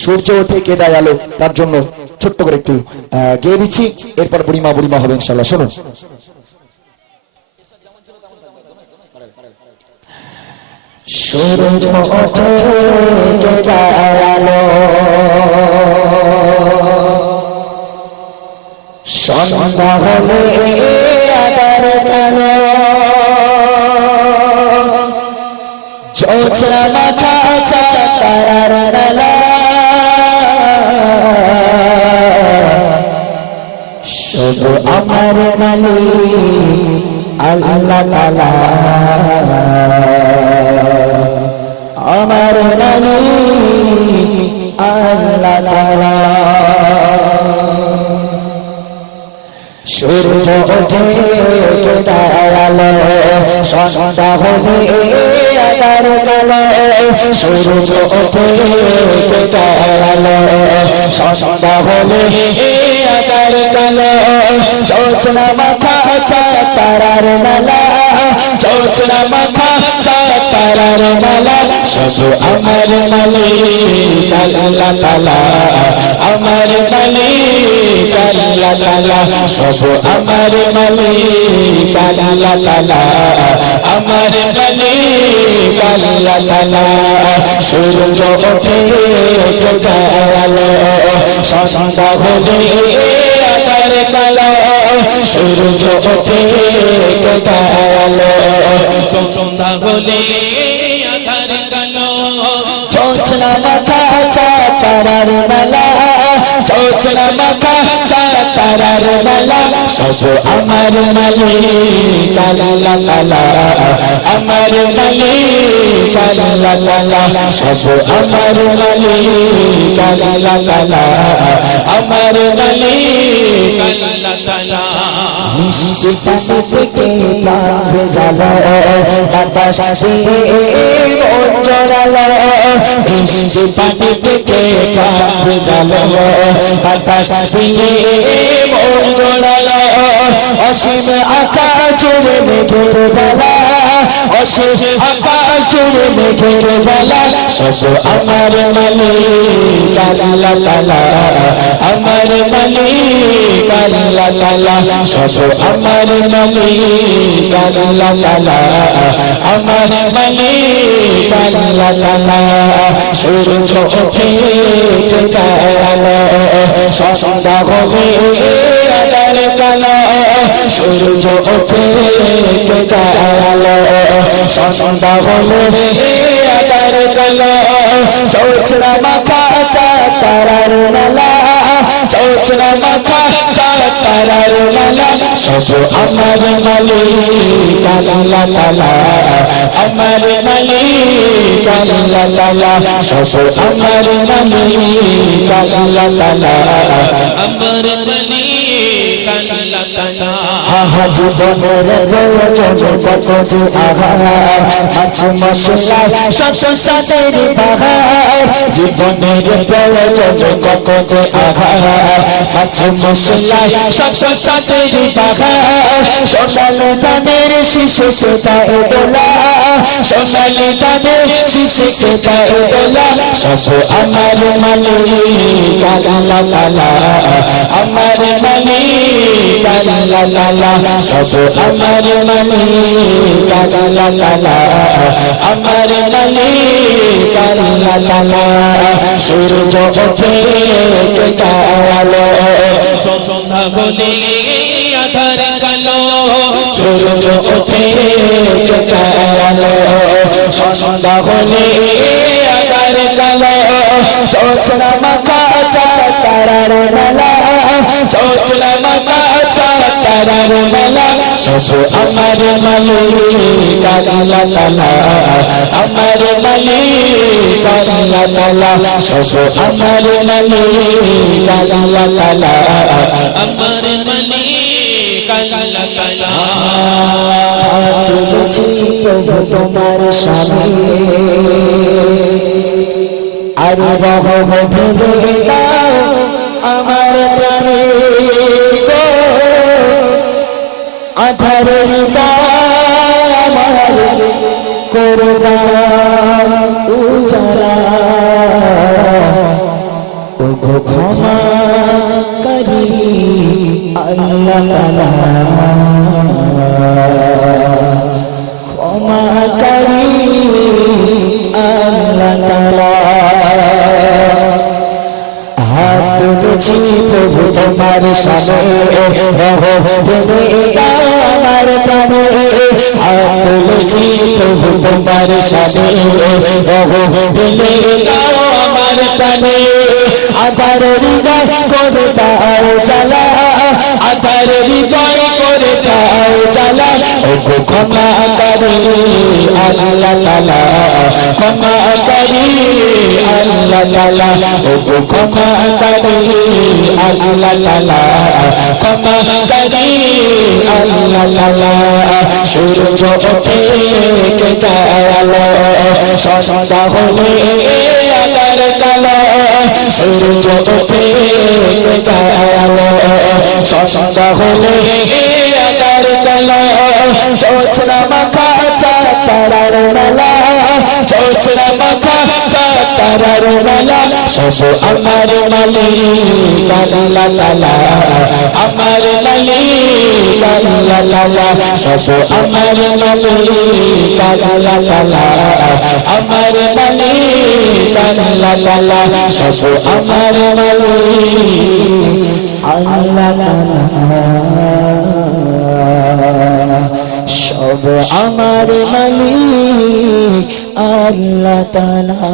সূর্য ওঠে কেদা গেল, তার জন্য ছোট্ট করে একটু গেয়ে দিচ্ছি, এরপর বুড়িমা বুড়িমা হবে ইনশাল্লাহ। শুনুন। সূর্য ওঠে কেদা গেল, সন্ধ্যা হলে আবার কালো, জ্যোৎস্না মাথা তারার বেলা, শুধু আমার মালিক আল্লাহ তাআলা, আমার মালিক আল্লাহ তাআলা। সূর্য ওঠে কেদা গেল, সন্ধ্যা হলে আবার কালো, সূর্য ওঠে কেদা গেল, সন্ধ্যা হলে আবার কালো, জ্যোৎস্না মাথা তারার মেলা, জ্যোৎস্না মাথা তারার মেলা, শুধু আমার মালিক আল্লাহ তাআলা, আমার মালিক আল্লাহ তাআলা, শুধু আমার মালিক আল্লাহ তাআলা, আমার মালিক আল্লাহ তাআলা। সূর্য ওঠে কেদা গেল, সন্ধ্যা হলে কালো সূর্য ওঠে কালো সন্ধ্যা হলে আধার কালো চোচনা মাথা চাতারার বেলা চোচনা মাথা চাতারার বেলা সব আমার মালিক আল্লাহ তাআলা আমার মালিক আল্লাহ তাআলা সব আমার মালিক আল্লাহ তাআলা আমার মালিক আল্লাহ তাআলা মিষ্টি পানি থেকে প্রাণ ভেজালো বাতাস দিয়ে মন জড়ালো মিষ্টি পানি থেকে প্রাণ ভেজালো বাতাস দিয়ে মন জড়ালো অসীম আকাশ জুড়ে মেঘের বেলা অসীম আকাশ জুড়ে মেঘের বেলা সব আমার মালিক আল্লাহ তাআলা আমার মালিক আল্লাহ তাআলা সব আমার মালিক আল্লাহ তাআলা আমার মালিক আল্লাহ তাআলা সূর্য ওঠে কালো সন্ধ্যা হবে আধার কালো সূর্য ওঠে কালো সন্ধ্যা হবে আধার কালো চোচরা মাথা চাতারার মেলা চোচরা মাথা চাতারার মেলা সব আমার মালিক আল্লাহ তাআলা আমার মালিক আল্লাহ তাআলা সব আমার মালিক আল্লাহ তাআলা আমার মালিক আল্লাহ তাআলা আহা জীবনের প্রয়োজন কত যে আহার মাছ মশলায় শত সাথের বাহার জীবনের প্রয়োজন কত যে আহার মাছ মশলায় শত সাথের বাহার সোনালি ধানের শীষে সেটাই দোলা সোনালি ধানের শীষে সেটাই দোলা সব আমার মালিক আল্লাহ তাআলা আমার মালিক আল্লাহ তাআলা সব আমার মালিক আল্লাহ তাআলা আমার মালিক আল্লাহ তাআলা সূর্য ওঠে কালো সন্ধ্যা হলে আধার কালো সূর্য ওঠে কালো সন্ধ্যা হলে আধার কালো চোচনা মাথা চাতারার মেলা চোচনা মাথা চাতারার মেলা সব আমার মালিক আল্লাহ তাআলা আমার মালিক আল্লাহ তাআলা সব আমার মালিক আল্লাহ তাআলা আমার মালিক আল্লাহ তাআলা তুলেছি প্রভু তোমার সামনে আর রহম ভেবে দাও আমার প্রাণে গো আধার হৃদয় আমার করুণার উজালা ওগো ক্ষমা করি আল্লাহ তাআলা ক্ষমা করি আল্লাহ তাআলা হাত তুলেছি প্রভু তোমার সামনে আমার প্রাণে হাত তুলেছি প্রভু তোমার সামনে আমার প্রাণে আধার হৃদয় করে দাও জ্বালা আধার হৃদয় করে দাও জ্বালা ওগো ক্ষমা করি আল্লাহ তাআলা ক্ষমা করি আল্লাহ তাআলা ওগো ক্ষমা করি আল্লাহ তাআলা ক্ষমা করি আল্লাহ তাআলা সূর্য ওঠে কালো সন্ধ্যা হলে আধার কালো সূর্য ওঠে কালো সন্ধ্যা হলে আধার কালো চোচনা মাথা চাতারার মেলা চোচনা মাথা চাতারার মেলা সব আমার মালিক আল্লাহ তাআলা আমার মালিক আল্লাহ তাআলা সব আমার মালিক আল্লাহ তাআলা আমার মালিক আল্লাহ তাআলা সব আমার মালিক আল্লাহ তাআলা আমার মালিক আল্লাহ তাআলা।